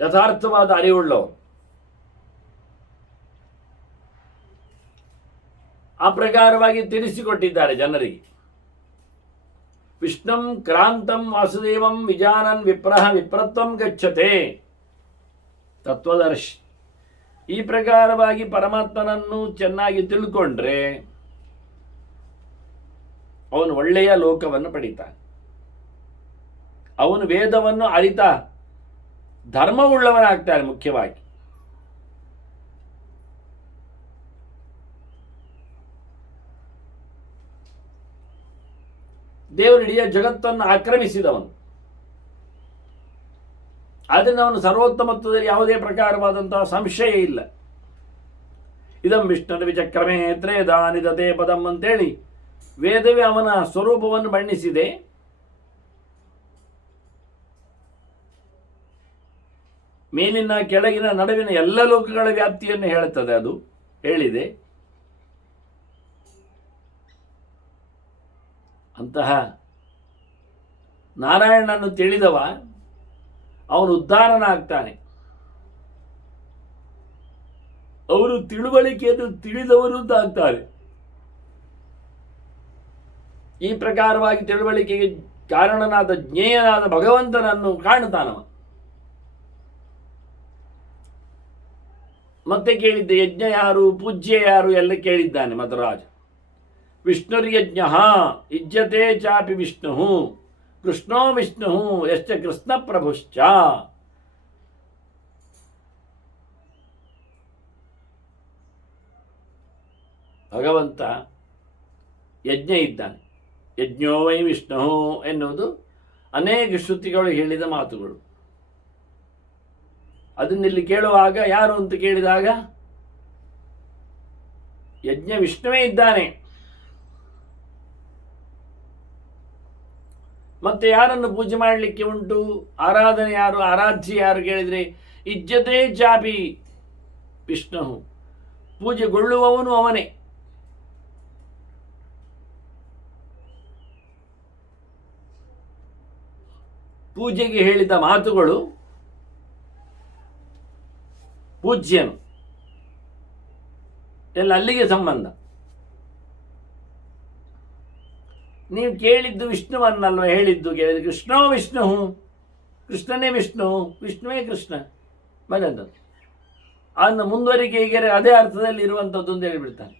ಯಥಾರ್ಥವಾದ ಅರಿವುಳ್ಳವರು. ಆ ಪ್ರಕಾರವಾಗಿ ತಿಳಿಸಿಕೊಟ್ಟಿದ್ದಾರೆ ಜನರಿಗೆ. ವಿಷ್ಣುಂ ಕ್ರಾಂತಂ ವಾಸುದೇವಂ ವಿಜಾನನ್ ವಿಪ್ರಹ ವಿಪ್ರತ್ವಂ ಗಚ್ಚತೆ ತತ್ವದರ್ಶಿ. ಈ ಪ್ರಕಾರವಾಗಿ ಪರಮಾತ್ಮನನ್ನು ಚೆನ್ನಾಗಿ ತಿಳ್ಕೊಂಡ್ರೆ ಅವನು ಒಳ್ಳೆಯ ಲೋಕವನ್ನು ಪಡೀತಾನೆ. ಅವನು ವೇದವನ್ನು ಅರಿತ ಧರ್ಮವುಳ್ಳವನಾಗ್ತಾನೆ. ಮುಖ್ಯವಾಗಿ ದೇವರು ಇಡೀ ಜಗತ್ತನ್ನು ಆಕ್ರಮಿಸಿದವನು. ಆದ್ದರಿಂದ ಅವನು ಸರ್ವೋತ್ತಮತ್ವದಲ್ಲಿ ಯಾವುದೇ ಪ್ರಕಾರವಾದಂತಹ ಸಂಶಯ ಇಲ್ಲ. ಇದಂ ವಿಷ್ಣುನ ವಿಚಕ್ರಮೇ ತ್ರೇದಾನಿದತೆ ಪದಂ ಅಂತೇಳಿ ವೇದವೇ ಅವನ ಸ್ವರೂಪವನ್ನು ಬಣ್ಣಿಸಿದೆ. ಮೇಲಿನ ಕೆಳಗಿನ ನಡುವಿನ ಎಲ್ಲ ಲೋಕಗಳ ವ್ಯಾಪ್ತಿಯನ್ನು ಹೇಳುತ್ತದೆ. ಅದು ಹೇಳಿದೆ. ಅಂತಹ ನಾರಾಯಣನನ್ನು ತಿಳಿದವ ಅವನು ಉದ್ಧಾರನಾಗ್ತಾನೆ. ಅವರು ತಿಳುವಳಿಕೆಯನ್ನು ತಿಳಿದವರು ಆಗ್ತಾರೆ. ಈ ಪ್ರಕಾರವಾಗಿ ತಿಳುವಳಿಕೆಗೆ ಕಾರಣನಾದ ಜ್ಞೇಯನಾದ ಭಗವಂತನನ್ನು ಕಾಣುತ್ತಾನವ. ಮತ್ತೆ ಕೇಳಿದ್ದೆ, ಯಜ್ಞ ಯಾರು, ಪೂಜ್ಯ ಯಾರು ಎಲ್ಲ ಕೇಳಿದ್ದಾನೆ ಮಧುರಾಜ. ವಿಷ್ಣುರ್ಯಜ್ಞ ಇಜ್ಜತೆ ಚಾಪಿ ವಿಷ್ಣು ಕೃಷ್ಣೋ ವಿಷ್ಣು ಯಶ್ಚ ಕೃಷ್ಣ ಪ್ರಭುಶ್ಚ. ಭಗವಂತ ಯಜ್ಞ ಇದ್ದಾನೆ. ಯಜ್ಞೋ ವೈ ವಿಷ್ಣು ಎನ್ನುವುದು ಅನೇಕ ಶ್ರುತಿಗಳು ಹೇಳಿದ ಮಾತುಗಳು. ಅದನ್ನಿಲ್ಲಿ ಕೇಳುವಾಗ ಯಾರು ಅಂತ ಕೇಳಿದಾಗ ಯಜ್ಞ ವಿಷ್ಣುವೇ ಇದ್ದಾನೆ. ಮತ್ತೆ ಯಾರನ್ನು ಪೂಜೆ ಮಾಡಲಿಕ್ಕೆ ಉಂಟು, ಆರಾಧನೆ ಯಾರು, ಆರಾಧ್ಯ ಯಾರು ಕೇಳಿದರೆ ಇಜ್ಜತೆ ಚಾಪಿ ವಿಷ್ಣು, ಪೂಜೆಗೊಳ್ಳುವವನು ಅವನೇ. ಪೂಜೆಗೆ ಹೇಳಿದ ಮಾತುಗಳು ಪೂಜ್ಯನು ಎಲ್ಲ ಅಲ್ಲಿಗೆ ಸಂಬಂಧ. ನೀವು ಕೇಳಿದ್ದು ವಿಷ್ಣುವನ್ನಲ್ವ ಹೇಳಿದ್ದು, ಕೇಳಿದ್ದು ಕೃಷ್ಣೋ ವಿಷ್ಣು, ಕೃಷ್ಣನೇ ವಿಷ್ಣು, ವಿಷ್ಣುವೇ ಕೃಷ್ಣ ಬಂದದ್ದು. ಅದನ್ನು ಮುಂದುವರಿಕೆ ಹೀಗೆ ಅದೇ ಅರ್ಥದಲ್ಲಿ ಇರುವಂಥದ್ದು ಅಂತ ಹೇಳಿಬಿಡ್ತಾನೆ.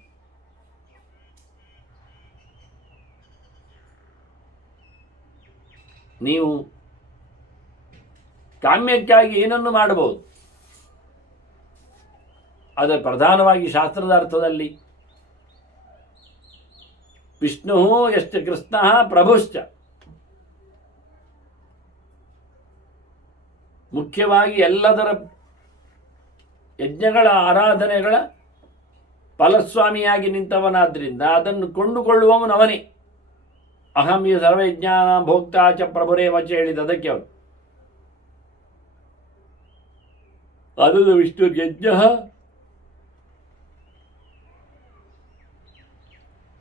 ನೀವು ಕಾಮ್ಯಕ್ಕಾಗಿ ಏನನ್ನು ಮಾಡಬಹುದು, ಆದರೆ ಪ್ರಧಾನವಾಗಿ ಶಾಸ್ತ್ರದ ಅರ್ಥದಲ್ಲಿ ವಿಷ್ಣು ಯಶ್ಚ ಕೃಷ್ಣ ಪ್ರಭುಶ್ಚ. ಮುಖ್ಯವಾಗಿ ಎಲ್ಲದರ ಯಜ್ಞಗಳ ಆರಾಧನೆಗಳ ಫಲಸ್ವಾಮಿಯಾಗಿ ನಿಂತವನಾದ್ರಿಂದ ಅದನ್ನು ಕೊಂಡುಕೊಳ್ಳುವವನು ಅವನೇ. ಅಹಂ ಈ ಸರ್ವಯಜ್ಞಾನ ಭೋಕ್ತಾ ಚ ಪ್ರಭುರೇವಚ ಹೇಳಿದ ಅದಕ್ಕೆ ಅವನು. ಅದು ವಿಷ್ಣು ಯಜ್ಞ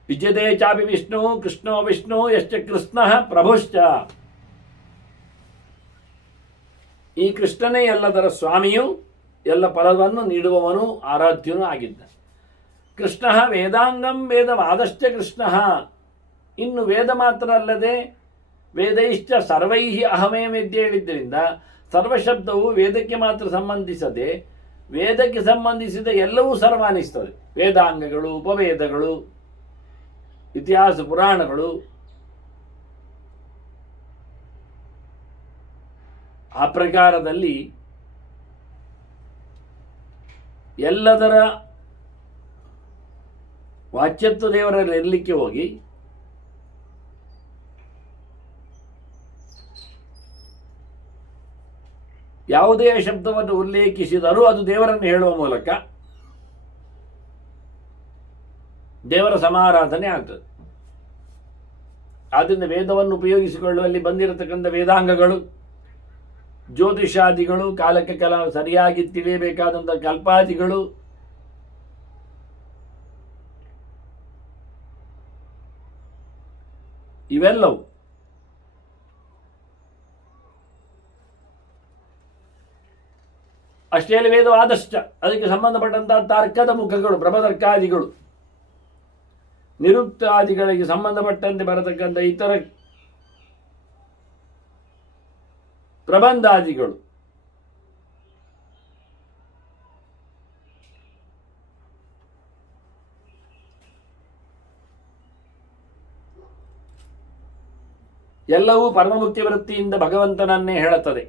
ವಿಜಯದೇ ಚಾಪಿ ವಿಷ್ಣು ಕೃಷ್ಣೋ ವಿಷ್ಣು ಯಶ್ಚ ಕೃಷ್ಣ ಪ್ರಭುಶ್ಚ. ಈ ಕೃಷ್ಣನೇ ಎಲ್ಲದರ ಸ್ವಾಮಿಯು, ಎಲ್ಲ ಫಲವನ್ನು ನೀಡುವವನು, ಆರಾಧ್ಯನೂ ಆಗಿದ್ದ. ಕೃಷ್ಣ ವೇದಾಂಗಂ ವೇದವಾದಶ್ಚ ಕೃಷ್ಣ. ಇನ್ನು ವೇದ ಮಾತ್ರ ಅಲ್ಲದೆ ವೇದೈಶ್ಚ ಸರ್ವೈಹಿ ಅಹಮೇ ವೇದ್ಯ ಹೇಳಿದ್ದರಿಂದ ಸರ್ವಶಬ್ದವು ವೇದಕ್ಕೆ ಮಾತ್ರ ಸಂಬಂಧಿಸದೆ ವೇದಕ್ಕೆ ಸಂಬಂಧಿಸಿದ ಎಲ್ಲವೂ ಸರ್ವಾನಿಸ್ತದೆ. ವೇದಾಂಗಗಳು, ಉಪವೇದಗಳು, ಇತಿಹಾಸ ಪುರಾಣಗಳು ಆ ಪ್ರಕಾರದಲ್ಲಿ ಎಲ್ಲದರ ವಾಚ್ಯತ್ವ ದೇವರಲ್ಲಿ ಇರಲಿಕ್ಕೆ ಹೋಗಿ ಯಾವುದೇ ಶಬ್ದವನ್ನು ಉಲ್ಲೇಖಿಸಿದರೂ ಅದು ದೇವರನ್ನು ಹೇಳುವ ಮೂಲಕ ದೇವರ ಸಮಾರಾಧನೆ ಆಗ್ತದೆ. ಆದ್ದರಿಂದ ವೇದವನ್ನು ಉಪಯೋಗಿಸಿಕೊಳ್ಳುವಲ್ಲಿ ಬಂದಿರತಕ್ಕಂಥ ವೇದಾಂಗಗಳು, ಜ್ಯೋತಿಷಾದಿಗಳು, ಕಾಲಕ್ಕೆ ಸರಿಯಾಗಿ ತಿಳಿಯಬೇಕಾದಂಥ ಕಲ್ಪಾದಿಗಳು, ಇವೆಲ್ಲವೂ ಅಷ್ಟೇ ವೇದವಾದಶ್ಚ ಅದಕ್ಕೆ ಸಂಬಂಧಪಟ್ಟಂತಹ ತಾರ್ಕದ ಮುಖಗಳು, ಬ್ರಹ್ಮತರ್ಕಾದಿಗಳು, ನಿರುಕ್ತಾದಿಗಳಿಗೆ ಸಂಬಂಧಪಟ್ಟಂತೆ ಬರತಕ್ಕಂಥ ಇತರ ಪ್ರಬಂಧಾದಿಗಳು, ಎಲ್ಲವೂ ಪರಮಮುಖ್ಯ ವೃತ್ತಿಯಿಂದ ಭಗವಂತನನ್ನೇ ಹೇಳುತ್ತದೆ.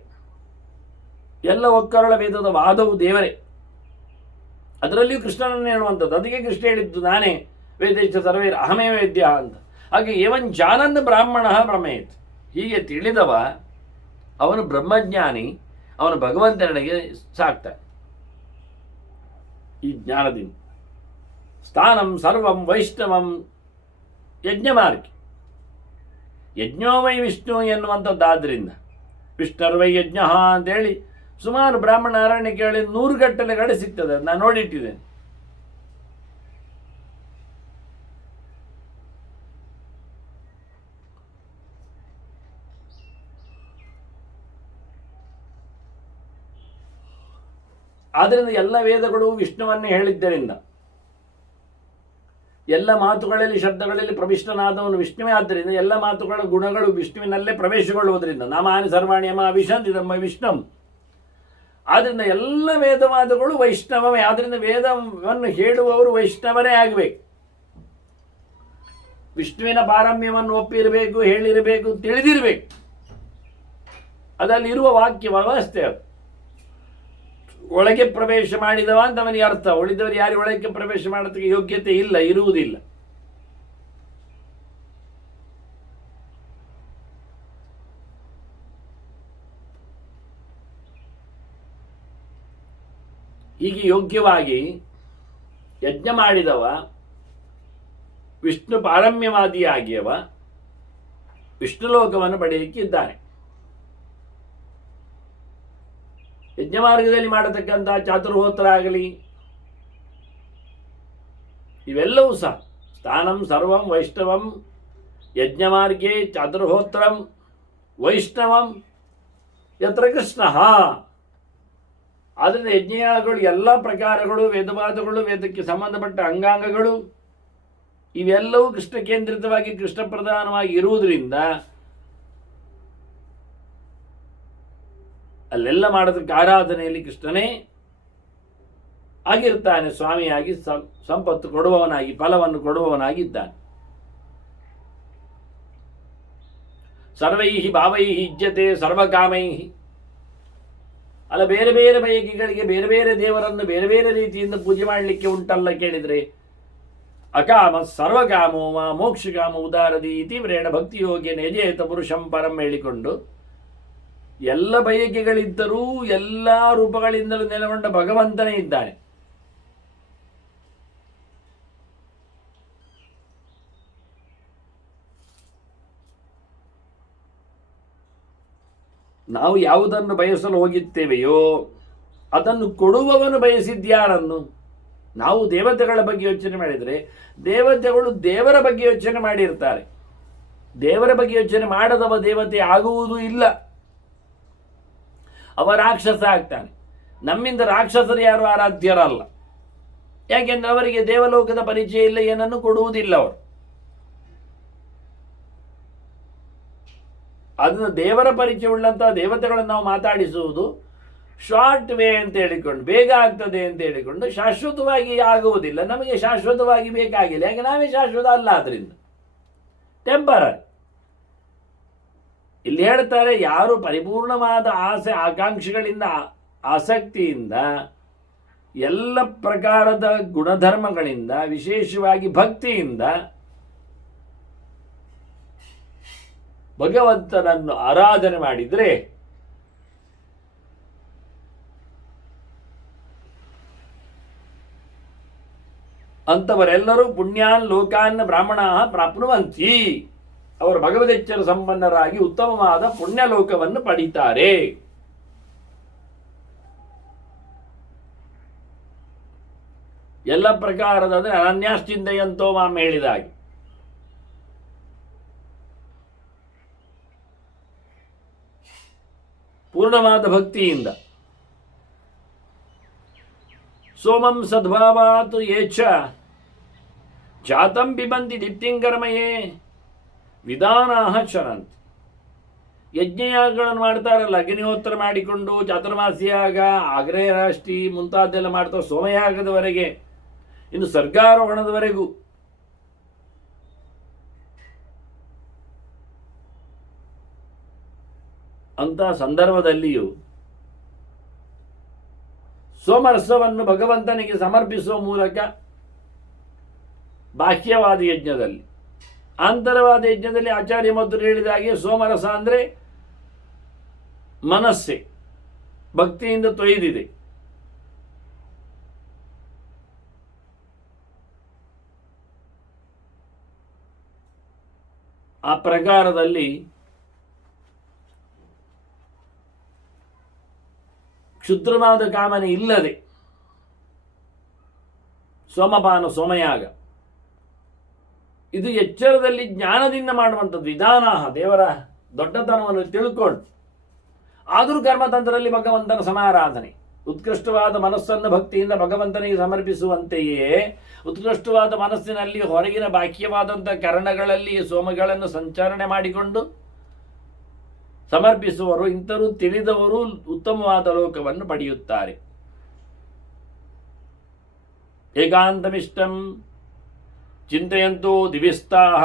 ಎಲ್ಲ ಒಕ್ಕರಳ ವೇದದ ವಾದವು ದೇವರೇ, ಅದರಲ್ಲಿಯೂ ಕೃಷ್ಣನನ್ನೇ ಹೇಳುವಂಥದ್ದು. ಅದಕ್ಕೆ ಕೃಷ್ಣ ಹೇಳಿದ್ದು ನಾನೇ ವೇದೇಶ ಸರ್ವೇ ಅಹಮೇ ವೇದ್ಯ ಅಂತ. ಹಾಗೆ ಏವನ್ ಜಾನನ್ ಬ್ರಾಹ್ಮಣ ಬ್ರಹ್ಮೇತ್, ಹೀಗೆ ತಿಳಿದವ ಅವನು ಬ್ರಹ್ಮಜ್ಞಾನಿ, ಅವನು ಭಗವಂತನಿಗೆ ಸಾಕ್ತಾನೆ ಈ ಜ್ಞಾನದಿಂದ. ಸ್ಥಾನಂ ಸರ್ವಂ ವೈಷ್ಣವಂ ಯಜ್ಞಮಾರ್ಗಿ, ಯಜ್ಞೋ ವೈ ವಿಷ್ಣು ಎನ್ನುವಂಥದ್ದಾದ್ದರಿಂದ ವಿಷ್ಣರ್ವೈ ಯಜ್ಞ ಅಂತೇಳಿ ಸುಮಾರು ಬ್ರಾಹ್ಮಣ ಅರಣ್ಯಕ್ಕೆ 100 ಗಟ್ಟಲೆಗಳು ಸಿಗ್ತದೆ. ನಾನು ನೋಡಿಟ್ಟಿದ್ದೇನೆ. ಆದ್ದರಿಂದ ಎಲ್ಲ ವೇದಗಳು ವಿಷ್ಣುವನ್ನೇ ಹೇಳಿದ್ದರಿಂದ, ಎಲ್ಲ ಮಾತುಗಳಲ್ಲಿ ಶಬ್ದಗಳಲ್ಲಿ ಪ್ರವಿಷ್ಟನಾದವನು ವಿಷ್ಣುವೇ. ಆದ್ದರಿಂದ ಎಲ್ಲ ಮಾತುಗಳ ಗುಣಗಳು ವಿಷ್ಣುವಿನಲ್ಲೇ ಪ್ರವೇಶಗೊಳ್ಳುವುದರಿಂದ ನಾಮಾನಿ ಸರ್ವಾಣಿ ಯಮ ವಿಶಂತಿ ನಮ್ಮ ವಿಷ್ಣು. ಆದ್ದರಿಂದ ಎಲ್ಲ ವೇದವಾದಗಳು ವೈಷ್ಣವವೇ. ಆದ್ದರಿಂದ ವೇದವನ್ನು ಹೇಳುವವರು ವೈಷ್ಣವರೇ ಆಗಬೇಕು. ವಿಷ್ಣುವಿನ ಪಾರಮ್ಯವನ್ನು ಒಪ್ಪಿರಬೇಕು, ಹೇಳಿರಬೇಕು, ತಿಳಿದಿರಬೇಕು. ಅದರಲ್ಲಿ ಇರುವ ವಾಕ್ಯ ವ್ಯವಸ್ಥೆ ಅದು. ಒಳಗೆ ಪ್ರವೇಶ ಮಾಡಿದವ ಅಂತ ಅವನಿಗೆ ಅರ್ಥ. ಉಳಿದವರು ಯಾರು ಒಳಗೆ ಪ್ರವೇಶ ಮಾಡೋದಕ್ಕೆ ಯೋಗ್ಯತೆ ಇಲ್ಲ, ಇರುವುದಿಲ್ಲ. ಹೀಗೆ ಯೋಗ್ಯವಾಗಿ ಯಜ್ಞ ಮಾಡಿದವ, ವಿಷ್ಣು ಪಾರಮ್ಯವಾದಿಯಾಗಿಯವ ವಿಷ್ಣು ಲೋಕವನ್ನು ಪಡೆಯಲಿಕ್ಕಿದ್ದಾನೆ. ಯಜ್ಞ ಮಾರ್ಗದಲ್ಲಿ ಮಾಡತಕ್ಕಂಥ ಚಾತುರ್ಹೋತ್ರ ಆಗಲಿ, ಇವೆಲ್ಲವೂ ಸಹ ಸ್ಥಾನಂ ಸರ್ವಂ ವೈಷ್ಣವಂ ಯಜ್ಞಮಾರ್ಗೇ ಚಾತುರ್ಹೋತ್ರಂ ವೈಷ್ಣವಂ ಯತ್ರ ಕೃಷ್ಣ. ಆದ್ದರಿಂದ ಯಜ್ಞಯಾಗಗಳು ಎಲ್ಲ ಪ್ರಕಾರಗಳು, ವೇದವಾದಗಳು, ವೇದಕ್ಕೆ ಸಂಬಂಧಪಟ್ಟ ಅಂಗಾಂಗಗಳು ಇವೆಲ್ಲವೂ ಕೃಷ್ಣ ಕೇಂದ್ರಿತವಾಗಿ ಕೃಷ್ಣ ಪ್ರಧಾನವಾಗಿ ಇರುವುದರಿಂದ ಅಲ್ಲೆಲ್ಲ ಮಾಡೋದಕ್ಕೆ ಆರಾಧನೆಯಲ್ಲಿ ಕೃಷ್ಣನೇ ಆಗಿರ್ತಾನೆ. ಸ್ವಾಮಿಯಾಗಿ ಸಂಪತ್ತು ಕೊಡುವವನಾಗಿ, ಫಲವನ್ನು ಕೊಡುವವನಾಗಿದ್ದಾನೆ. ಸರ್ವೈ ಭಾವೈ ಇಜ್ಜತೆ ಸರ್ವಕಾಮೈ. ಅಲ್ಲ, ಬೇರೆ ಬೇರೆ ಬಯಕೆಗಳಿಗೆ ಬೇರೆ ಬೇರೆ ದೇವರನ್ನು ಬೇರೆ ಬೇರೆ ರೀತಿಯಿಂದ ಪೂಜೆ ಮಾಡಲಿಕ್ಕೆ ಉಂಟಲ್ಲ ಕೇಳಿದರೆ. ಅಕಾಮ ಸರ್ವಕಾಮೋ ಮೋಕ್ಷಕಾಮ ಉದಾರದಿ ತೀವ್ರೇಣ ಭಕ್ತಿಯೋಗ್ಯ ನಿಜೇತ ಪುರುಷಂ ಪರಂ ಹೇಳಿಕೊಂಡು ಎಲ್ಲ ಬಯಕೆಗಳಿದ್ದರೂ ಎಲ್ಲ ರೂಪಗಳಿಂದಲೂ ನೆಲೆಗೊಂಡ ಭಗವಂತನೇ ಇದ್ದಾನೆ. ನಾವು ಯಾವುದನ್ನು ಬಯಸಲು ಹೋಗಿದ್ದೇವೆಯೋ ಅದನ್ನು ಕೊಡುವವನು ಬಯಸಿದ್ಯಾರನ್ನು. ನಾವು ದೇವತೆಗಳ ಬಗ್ಗೆ ಯೋಚನೆ ಮಾಡಿದರೆ ದೇವತೆಗಳು ದೇವರ ಬಗ್ಗೆ ಯೋಚನೆ ಮಾಡಿರ್ತಾರೆ. ದೇವರ ಬಗ್ಗೆ ಯೋಚನೆ ಮಾಡದವ ದೇವತೆ ಆಗುವುದೂ ಇಲ್ಲ. ಅವ ರಾಕ್ಷಸ ಆಗ್ತಾನೆ. ನಮ್ಮಿಂದ ರಾಕ್ಷಸರು ಯಾರು ಆರಾಧ್ಯರಲ್ಲ. ಯಾಕೆಂದ್ರೆ ಅವರಿಗೆ ದೇವಲೋಕದ ಪರಿಚಯ ಇಲ್ಲ, ಏನನ್ನು ಕೊಡುವುದಿಲ್ಲ ಅವರು. ಅದನ್ನು ದೇವರ ಪರಿಚಯ ಉಳ್ಳಂತಹ ದೇವತೆಗಳನ್ನು ನಾವು ಮಾತಾಡಿಸುವುದು ಶಾರ್ಟ್ ವೇ ಅಂತ ಹೇಳಿಕೊಂಡು, ಬೇಗ ಆಗ್ತದೆ ಅಂತ ಹೇಳಿಕೊಂಡು, ಶಾಶ್ವತವಾಗಿ ಆಗುವುದಿಲ್ಲ. ನಮಗೆ ಶಾಶ್ವತವಾಗಿ ಬೇಕಾಗಿಲ್ಲ, ಯಾಕೆ ನಾವೇ ಶಾಶ್ವತ ಅಲ್ಲ. ಅದರಿಂದ ಟೆಂಪರರಿ. ಇಲ್ಲಿ ಹೇಳ್ತಾರೆ, ಯಾರು ಪರಿಪೂರ್ಣವಾದ ಆಸೆ ಆಕಾಂಕ್ಷೆಗಳಿಂದ ಆಸಕ್ತಿಯಿಂದ ಎಲ್ಲ ಪ್ರಕಾರದ ಗುಣಧರ್ಮಗಳಿಂದ ವಿಶೇಷವಾಗಿ ಭಕ್ತಿಯಿಂದ ಭಗವಂತನನ್ನು ಆರಾಧನೆ ಮಾಡಿದರೆ ಅಂತವರೆಲ್ಲರೂ ಪುಣ್ಯಾನ್ ಲೋಕಾನ್ ಬ್ರಾಹ್ಮಣ ಪ್ರಾಪ್ನುವಂತಿ, ಅವರು ಭಗವದೆಚ್ಚರ ಸಂಪನ್ನರಾಗಿ ಉತ್ತಮವಾದ ಪುಣ್ಯಲೋಕವನ್ನು ಪಡೀತಾರೆ. ಎಲ್ಲ ಪ್ರಕಾರದ ಅಂದರೆ ಅನನ್ಯಾಶ್ಚಿಂತೆಯಂತೋ ಮಾಂ ಹೇಳಿದಾಗೆ ಪೂರ್ಣವಾದ ಭಕ್ತಿಯಿಂದ ಸೋಮಂ ಸದ್ಭಾವಾತ್ ಯೇಚ್ಛ ಜಾತಂ ಪಿಬಂತಿ ದೀಪ್ತಿಂಕರ್ಮಯೇ ವಿಧಾನಾಹ ಚರಂತಿ. ಯಜ್ಞಯಾಗಗಳನ್ನು ಮಾಡ್ತಾರಲ್ಲ, ಅಗ್ನಿಹೋತ್ರ ಮಾಡಿಕೊಂಡು ಚಾತುರ್ಮಾಸ್ಯಾಗ, ಆಗ್ನೇಯಾಷ್ಟಿ ಮುಂತಾದೆಲ್ಲ ಮಾಡ್ತಾರೆ, ಸೋಮಯಾಗದವರೆಗೆ, ಇನ್ನು ಸರ್ಗಾರೋಹಣದವರೆಗೂ. ಅಂತ ಸಂದರ್ಭದಲ್ಲಿಯೂ ಸೋಮರಸವನ್ನು ಭಗವಂತನಿಗೆ ಸಮರ್ಪಿಸುವ ಮೂಲಕ ಬಾಹ್ಯವಾದ ಯಜ್ಞದಲ್ಲಿ, ಆಂತರವಾದ ಯಜ್ಞದಲ್ಲಿ ಆಚಾರ್ಯ ಮೊದಲು ಹೇಳಿದ ಹಾಗೆ ಸೋಮರಸ ಅಂದರೆ ಮನಸ್ಸೆ ಭಕ್ತಿಯಿಂದ ತೊಯ್ದಿದೆ. ಆ ಪ್ರಕಾರದಲ್ಲಿ ಕ್ಷುದ್ರವಾದ ಕಾಮನೆ ಇಲ್ಲದೆ ಸೋಮಪಾನ ಸೋಮಯಾಗ ಇದು ಎಚ್ಚರದಲ್ಲಿ ಜ್ಞಾನದಿಂದ ಮಾಡುವಂಥದ್ದು. ವಿಧಾನ ದೇವರ ದೊಡ್ಡತನವನ್ನು ತಿಳ್ಕೊಂಡು ಆದರೂ ಕರ್ಮತಂತ್ರದಲ್ಲಿ ಭಗವಂತನ ಸಮಾರಾಧನೆ, ಉತ್ಕೃಷ್ಟವಾದ ಮನಸ್ಸನ್ನು ಭಕ್ತಿಯಿಂದ ಭಗವಂತನಿಗೆ ಸಮರ್ಪಿಸುವಂತೆಯೇ ಉತ್ಕೃಷ್ಟವಾದ ಮನಸ್ಸಿನಲ್ಲಿ ಹೊರಗಿನ ಬಾಹ್ಯವಾದಂಥ ಕರಣಗಳಲ್ಲಿ ಸೋಮಗಳನ್ನು ಸಂಚರಣೆ ಮಾಡಿಕೊಂಡು ಸಮರ್ಪಿಸುವರು. ಇಂಥವರು ತಿಳಿದವರು ಉತ್ತಮವಾದ ಲೋಕವನ್ನು ಪಡೆಯುತ್ತಾರೆ. ಏಕಾಂತಮಿಷ್ಟಂ ಚಿಂತೆಯಂತೋ ದಿವಿಸ್ತಾಹ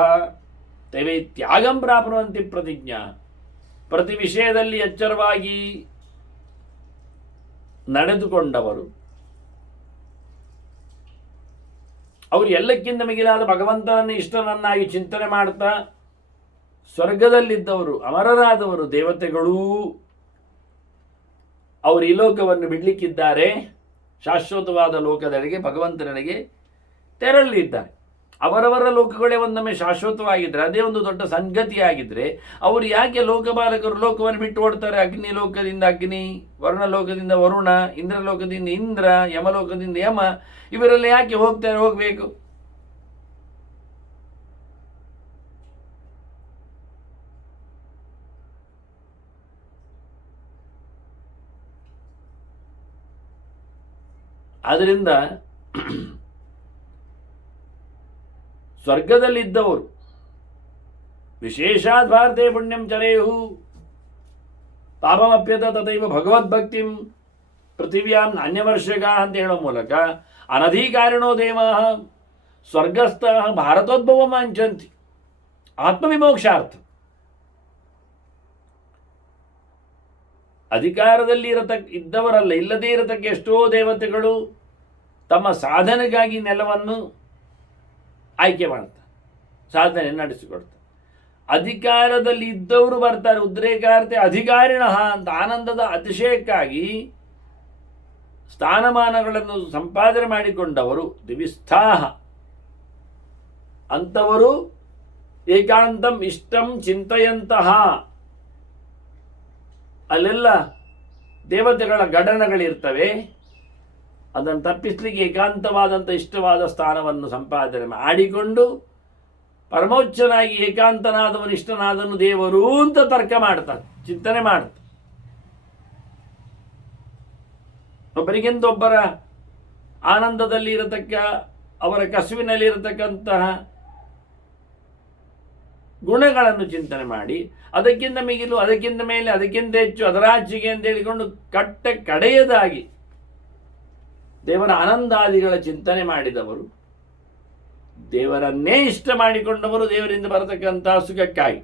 ತವೇ ತ್ಯಾಗಂ ಪ್ರಾಪ್ನುವಂತಿ ಪ್ರತಿಜ್ಞಾ. ಪ್ರತಿ ವಿಷಯದಲ್ಲಿ ಎಚ್ಚರವಾಗಿ ನಡೆದುಕೊಂಡವರು, ಅವರು ಎಲ್ಲಕ್ಕಿಂತ ಮಿಗಿಲಾದ ಭಗವಂತನನ್ನು ಇಷ್ಟನನ್ನಾಗಿ ಚಿಂತನೆ ಮಾಡ್ತಾ ಸ್ವರ್ಗದಲ್ಲಿದ್ದವರು, ಅಮರರಾದವರು, ದೇವತೆಗಳೂ ಅವರು ಈ ಲೋಕವನ್ನು ಬಿಡಲಿಕ್ಕಿದ್ದಾರೆ, ಶಾಶ್ವತವಾದ ಲೋಕದೆಡೆಗೆ ಭಗವಂತನೆಡೆಗೆ ತೆರಳಲಿದ್ದಾರೆ. ಅವರವರ ಲೋಕಗಳೇ ಒಂದೊಮ್ಮೆ ಶಾಶ್ವತವಾಗಿದ್ದರೆ, ಅದೇ ಒಂದು ದೊಡ್ಡ ಸಂಗತಿಯಾಗಿದ್ದರೆ ಅವರು ಯಾಕೆ ಲೋಕಪಾಲಕರು ಲೋಕವನ್ನು ಬಿಟ್ಟು ಓಡ್ತಾರೆ? ಅಗ್ನಿ ಲೋಕದಿಂದ ಅಗ್ನಿ, ವರ್ಣಲೋಕದಿಂದ ವರುಣ, ಇಂದ್ರಲೋಕದಿಂದ ಇಂದ್ರ, ಯಮಲೋಕದಿಂದ ಯಮ, ಇವರೆಲ್ಲ ಯಾಕೆ ಹೋಗಬೇಕು? ಆದ್ದರಿಂದ ಸ್ವರ್ಗದಲ್ಲಿದ್ದವರು ವಿಶೇಷಾತ್ ಭಾರತೆ ಪುಣ್ಯಂ ಚರೇಹು ಪಾಪಮಪ್ಯತ ತಥೈವ ಭಗವದ್ಭಕ್ತಿಂ ಪೃಥಿವ್ಯಾಂ ನಾಣ್ಯವರ್ಷಗ ಅಂತ ಹೇಳೋ ಮೂಲಕ ಅನಧಿಕಾರಿಣೋ ದೇವಾಃ ಸ್ವರ್ಗಸ್ಥಃ ಭಾರತೋದ್ಭವ ವಾಂಛಂತಿ ಆತ್ಮವಿಮೋಕ್ಷಾರ್ಥ. ಅಧಿಕಾರದಲ್ಲಿ ಇದ್ದವರಲ್ಲ, ಇಲ್ಲದೇ ಇರತಕ್ಕ ಎಷ್ಟೋ ದೇವತೆಗಳು ತಮ್ಮ ಸಾಧನೆಗಾಗಿ ನೆಲವನ್ನು ಆಯ್ಕೆ ಮಾಡ್ತಾರೆ, ಸಾಧನೆ ನಡೆಸಿಕೊಡ್ತಾರೆ. ಅಧಿಕಾರದಲ್ಲಿ ಇದ್ದವರು ಬರ್ತಾರೆ, ಉದ್ರೇಕಾರ್ತೆ ಅಧಿಕಾರಿಣ ಅಂತ ಆನಂದದ ಅತಿಶಯಕ್ಕಾಗಿ ಸ್ಥಾನಮಾನಗಳನ್ನು ಸಂಪಾದನೆ ಮಾಡಿಕೊಂಡವರು ದಿವಿಸ್ಥಾಹ. ಅಂಥವರು ಏಕಾಂತಂ ಇಷ್ಟಂ ಚಿಂತೆಯಂತಹ, ಅಲ್ಲೆಲ್ಲ ದೇವತೆಗಳ ಗಡನಗಳಿರ್ತವೆ, ಅದನ್ನು ತಪ್ಪಿಸಲಿಕ್ಕೆ ಏಕಾಂತವಾದಂಥ ಇಷ್ಟವಾದ ಸ್ಥಾನವನ್ನು ಸಂಪಾದನೆ ಮಾಡಿಕೊಂಡು ಪರಮೋಚ್ಚನಾಗಿ ಏಕಾಂತನಾದವನು ಇಷ್ಟನಾದನು ದೇವರು ಅಂತ ತರ್ಕ ಮಾಡ್ತಾರೆ, ಚಿಂತನೆ ಮಾಡ್ತಾರೆ. ಒಬ್ಬರಿಗಿಂತ ಒಬ್ಬರ ಆನಂದದಲ್ಲಿ ಇರತಕ್ಕ, ಅವರ ಕಸುವಿನಲ್ಲಿ ಇರತಕ್ಕಂತಹ ಗುಣಗಳನ್ನು ಚಿಂತನೆ ಮಾಡಿ ಅದಕ್ಕಿಂತ ಮಿಗಿಲು, ಅದಕ್ಕಿಂತ ಮೇಲೆ, ಅದಕ್ಕಿಂತ ಹೆಚ್ಚು, ಅದರಾಚೆಗೆ ಅಂತ ಹೇಳಿಕೊಂಡು ಕಡೆಯದಾಗಿ ದೇವರ ಆನಂದಾದಿಗಳ ಚಿಂತನೆ ಮಾಡಿದವರು, ದೇವರನ್ನೇ ಇಷ್ಟ ಮಾಡಿಕೊಂಡವರು, ದೇವರಿಂದ ಬರತಕ್ಕಂತಹ ಸುಖಕ್ಕಾಗಿ.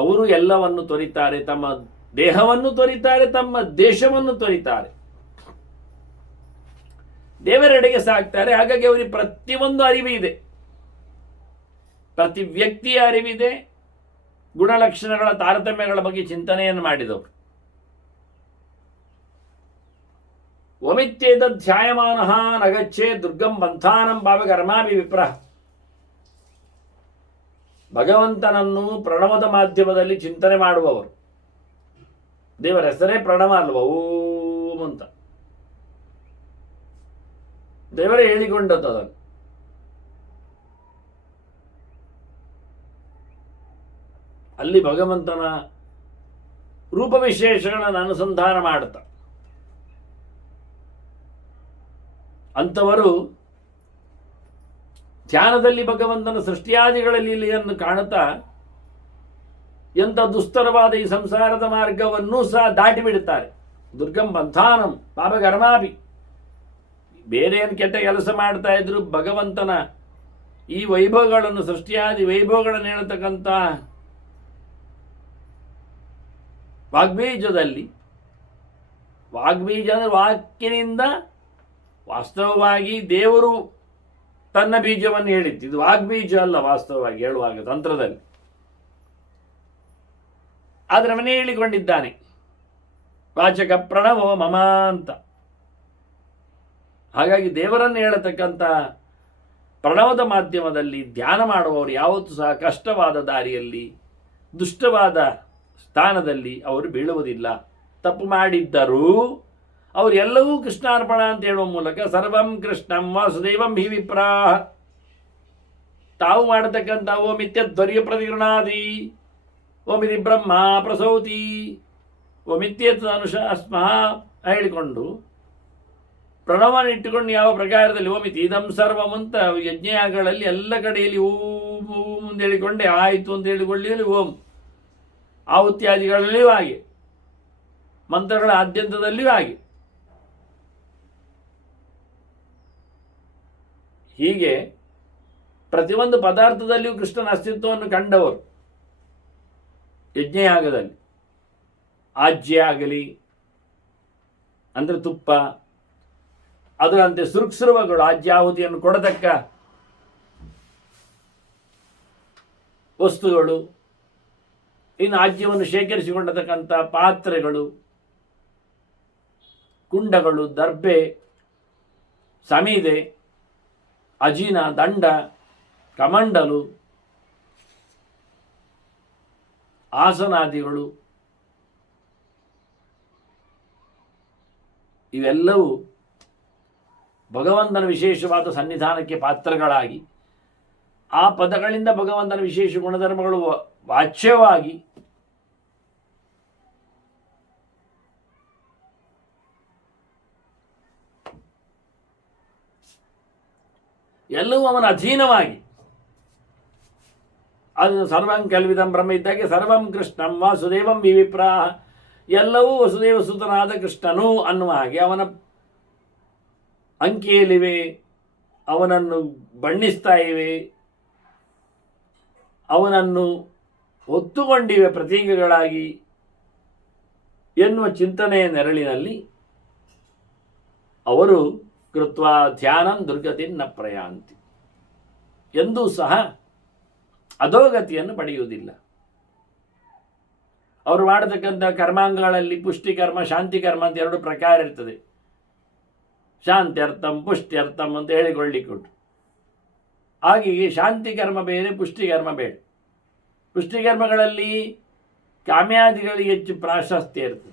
ಅವರು ಎಲ್ಲವನ್ನು ತೊರಿತಾರೆ, ತಮ್ಮ ದೇಹವನ್ನು ತೊರಿತಾರೆ, ತಮ್ಮ ದೇಶವನ್ನು ತೊರಿತಾರೆ, ದೇವರೆಡೆಗೆ ಸಾಕ್ತಾರೆ. ಹಾಗಾಗಿ ಅವರಿಗೆ ಪ್ರತಿಯೊಂದು ಅರಿವಿದೆ, ಪ್ರತಿ ವ್ಯಕ್ತಿಯ ಅರಿವಿದೆ, ಗುಣಲಕ್ಷಣಗಳ ತಾರತಮ್ಯಗಳ ಬಗ್ಗೆ ಚಿಂತನೆಯನ್ನು ಮಾಡಿದವರು. ಒಮಿತ್ಯೇತಧ್ಯಾಯಮಾನಃ ನಗಚ್ಚೇ ದುರ್ಗಂ ಬಂಧಾನಂ ಭಾವಕರ್ಮಾಭಿ ವಿಪ್ರಹ. ಭಗವಂತನನ್ನು ಪ್ರಣವದ ಮಾಧ್ಯಮದಲ್ಲಿ ಚಿಂತನೆ ಮಾಡುವವರು, ದೇವರ ಹೆಸರೇ ಪ್ರಣವ ಅಲ್ವ, ಓಂ ಅಂತ ದೇವರೇ ಹೇಳಿಕೊಂಡದ್ದು ಅದನ್ನು. ಅಲ್ಲಿ ಭಗವಂತನ ರೂಪ ವಿಶೇಷಗಳನ್ನು ಅನುಸಂಧಾನ ಮಾಡುತ್ತಾ ಅಂಥವರು ಧ್ಯಾನದಲ್ಲಿ ಭಗವಂತನ ಸೃಷ್ಟಿಯಾದಿಗಳಲ್ಲಿ ಲೀಲೆಯನ್ನು ಕಾಣುತ್ತಾ ಎಂಥ ದುಸ್ತರವಾದ ಈ ಸಂಸಾರದ ಮಾರ್ಗವನ್ನೂ ಸಹ ದಾಟಿಬಿಡುತ್ತಾರೆ. ದುರ್ಗಂ ಬಂಧಾನಂ ಪಾಪಕರ್ಮಾಭಿ. ಬೇರೆ ಏನು ಕೆಟ್ಟ ಕೆಲಸ ಮಾಡ್ತಾ ಇದ್ರು, ಭಗವಂತನ ಈ ವೈಭವಗಳನ್ನು, ಸೃಷ್ಟಿಯಾದಿ ವೈಭವಗಳನ್ನು ಹೇಳ್ತಕ್ಕಂಥ ವಾಗ್ಬೀಜದಲ್ಲಿ, ವಾಗ್ಬೀಜ ಅಂದರೆ ವಾಕ್ಯನಿಂದ ವಾಸ್ತವವಾಗಿ ದೇವರು ತನ್ನ ಬೀಜವನ್ನು ಹೇಳಿತ್ತು. ಇದು ವಾಗ್ಬೀಜ ಅಲ್ಲ ವಾಸ್ತವವಾಗಿ ಹೇಳುವಾಗ ತಂತ್ರದಲ್ಲಿ, ಆದರೆ ಅವನೇ ಹೇಳಿಕೊಂಡಿದ್ದಾನೆ ವಾಚಕ ಪ್ರಣವೋ ಮಮ ಅಂತ. ಹಾಗಾಗಿ ದೇವರನ್ನು ಹೇಳತಕ್ಕಂಥ ಪ್ರಣವದ ಮಾಧ್ಯಮದಲ್ಲಿ ಧ್ಯಾನ ಮಾಡುವವರು ಯಾವತ್ತೂ ಸಹ ಕಷ್ಟವಾದ ದಾರಿಯಲ್ಲಿ, ದುಷ್ಟವಾದ ಸ್ಥಾನದಲ್ಲಿ ಅವರು ಬೀಳುವುದಿಲ್ಲ. ತಪ್ಪು ಮಾಡಿದ್ದರೂ ಅವರೆಲ್ಲವೂ ಕೃಷ್ಣಾರ್ಪಣ ಅಂತ ಹೇಳುವ ಮೂಲಕ ಸರ್ವಂ ಕೃಷ್ಣಂ ವಾಸುದೇವಂ ಹಿ ವಿಪ್ರಾಹ, ತಾವು ಮಾಡತಕ್ಕಂಥ ಓಮಿತ್ಯಧ್ವರ್ಯ ಪ್ರತಿಗೃಣಾದಿ, ಓಮಿತಿ ಬ್ರಹ್ಮ ಪ್ರಸೌತಿ, ಓಮಿತ್ಯತ್ ಅನುಶಾಸ್ಮಃ ಹೇಳಿಕೊಂಡು ಪ್ರಣವನ ಇಟ್ಟುಕೊಂಡು ಯಾವ ಪ್ರಕಾರದಲ್ಲಿ ಓಮಿತಿ ಇದಂ ಸರ್ವಂ ಅಂತ ಯಜ್ಞಗಳಲ್ಲಿ ಎಲ್ಲ ಕಡೆಯಲ್ಲಿ ಓಂ ಓಂ ಅಂತ ಹೇಳಿಕೊಂಡೆ ಆಯಿತು ಅಂತ ಹೇಳಿಕೊಳ್ಳಿ ಓಂ, ಆಹುತ್ಯಾದಿಗಳಲ್ಲಿಯೂ ಹಾಗೆ, ಮಂತ್ರಗಳ ಆದ್ಯಂತದಲ್ಲಿಯೂ ಹಾಗೆ. ಹೀಗೆ ಪ್ರತಿಯೊಂದು ಪದಾರ್ಥದಲ್ಲಿಯೂ ಕೃಷ್ಣನ ಅಸ್ತಿತ್ವವನ್ನು ಕಂಡವರು. ಯಜ್ಞಯಾಗದಲ್ಲಿ ಆಜ್ಯ ಆಗಲಿ ಅಂದರೆ ತುಪ್ಪ, ಅದರಂತೆ ಸುರುಕ್ಸುರುವಗಳು ಆಜ್ಯಾಹುತಿಯನ್ನು ಕೊಡತಕ್ಕ ವಸ್ತುಗಳು, ಇನ್ನು ಆಜ್ಯವನ್ನು ಶೇಖರಿಸಿಕೊಂಡತಕ್ಕಂಥ ಪಾತ್ರೆಗಳು, ಕುಂಡಗಳು, ದರ್ಬೆ, ಸಮಿದೆ, ಅಜಿನ, ದಂಡ, ಕಮಂಡಲು, ಆಸನಾದಿಗಳು, ಇವೆಲ್ಲವೂ ಭಗವಂತನ ವಿಶೇಷವಾದ ಸನ್ನಿಧಾನಕ್ಕೆ ಪಾತ್ರಗಳಾಗಿ, ಆ ಪದಗಳಿಂದ ಭಗವಂತನ ವಿಶೇಷ ಗುಣಧರ್ಮಗಳು ವಾಚ್ಯವಾಗಿ ಎಲ್ಲವೂ ಅವನ ಅಧೀನವಾಗಿ, ಅದು ಸರ್ವಂ ಕಲ್ವಿದಂ ಬ್ರಹ್ಮ ಇದ್ದಾಗೆ ಸರ್ವಂ ಕೃಷ್ಣಂ ವಾಸುದೇವಂ ಹಿ ವಿಪ್ರಾಹ, ಎಲ್ಲವೂ ವಸುದೇವ ಸುತನಾದ ಕೃಷ್ಣನು ಅನ್ನುವ ಹಾಗೆ ಅವನ ಅಂಕಿಯಲ್ಲಿವೆ, ಅವನನ್ನು ಬಣ್ಣಿಸ್ತಾ ಇವೆ, ಅವನನ್ನು ಹೊತ್ತುಕೊಂಡಿವೆ ಪ್ರತೀಕಗಳಾಗಿ ಎನ್ನುವ ಚಿಂತನೆಯ ನೆರಳಿನಲ್ಲಿ ಅವರು ಕೃತ್ವ ಧ್ಯಾನಂ ದುರ್ಗತಿನ್ನ ಪ್ರಯಾಂತಿ, ಎಂದೂ ಸಹ ಅಧೋಗತಿಯನ್ನು ಪಡೆಯುವುದಿಲ್ಲ. ಅವರು ಮಾಡತಕ್ಕಂಥ ಕರ್ಮಾಂಗಗಳಲ್ಲಿ ಪುಷ್ಟಿಕರ್ಮ, ಶಾಂತಿಕರ್ಮ ಅಂತ ಎರಡು ಪ್ರಕಾರ ಇರ್ತದೆ. ಶಾಂತ್ಯರ್ಥಂ ಪುಷ್ಟ್ಯರ್ಥಂ ಅಂತ ಹೇಳಿಕೊಳ್ಳಿಕೊಟ್ಟು, ಹಾಗೆಯೇ ಶಾಂತಿಕರ್ಮ ಬೇರೆ, ಪುಷ್ಟಿಕರ್ಮ ಬೇಡ. ಪುಷ್ಟಿಕರ್ಮಗಳಲ್ಲಿ ಕಾಮ್ಯಾದಿಗಳಿಗೆ ಹೆಚ್ಚು ಪ್ರಾಶಸ್ತ್ಯ ಇರ್ತದೆ.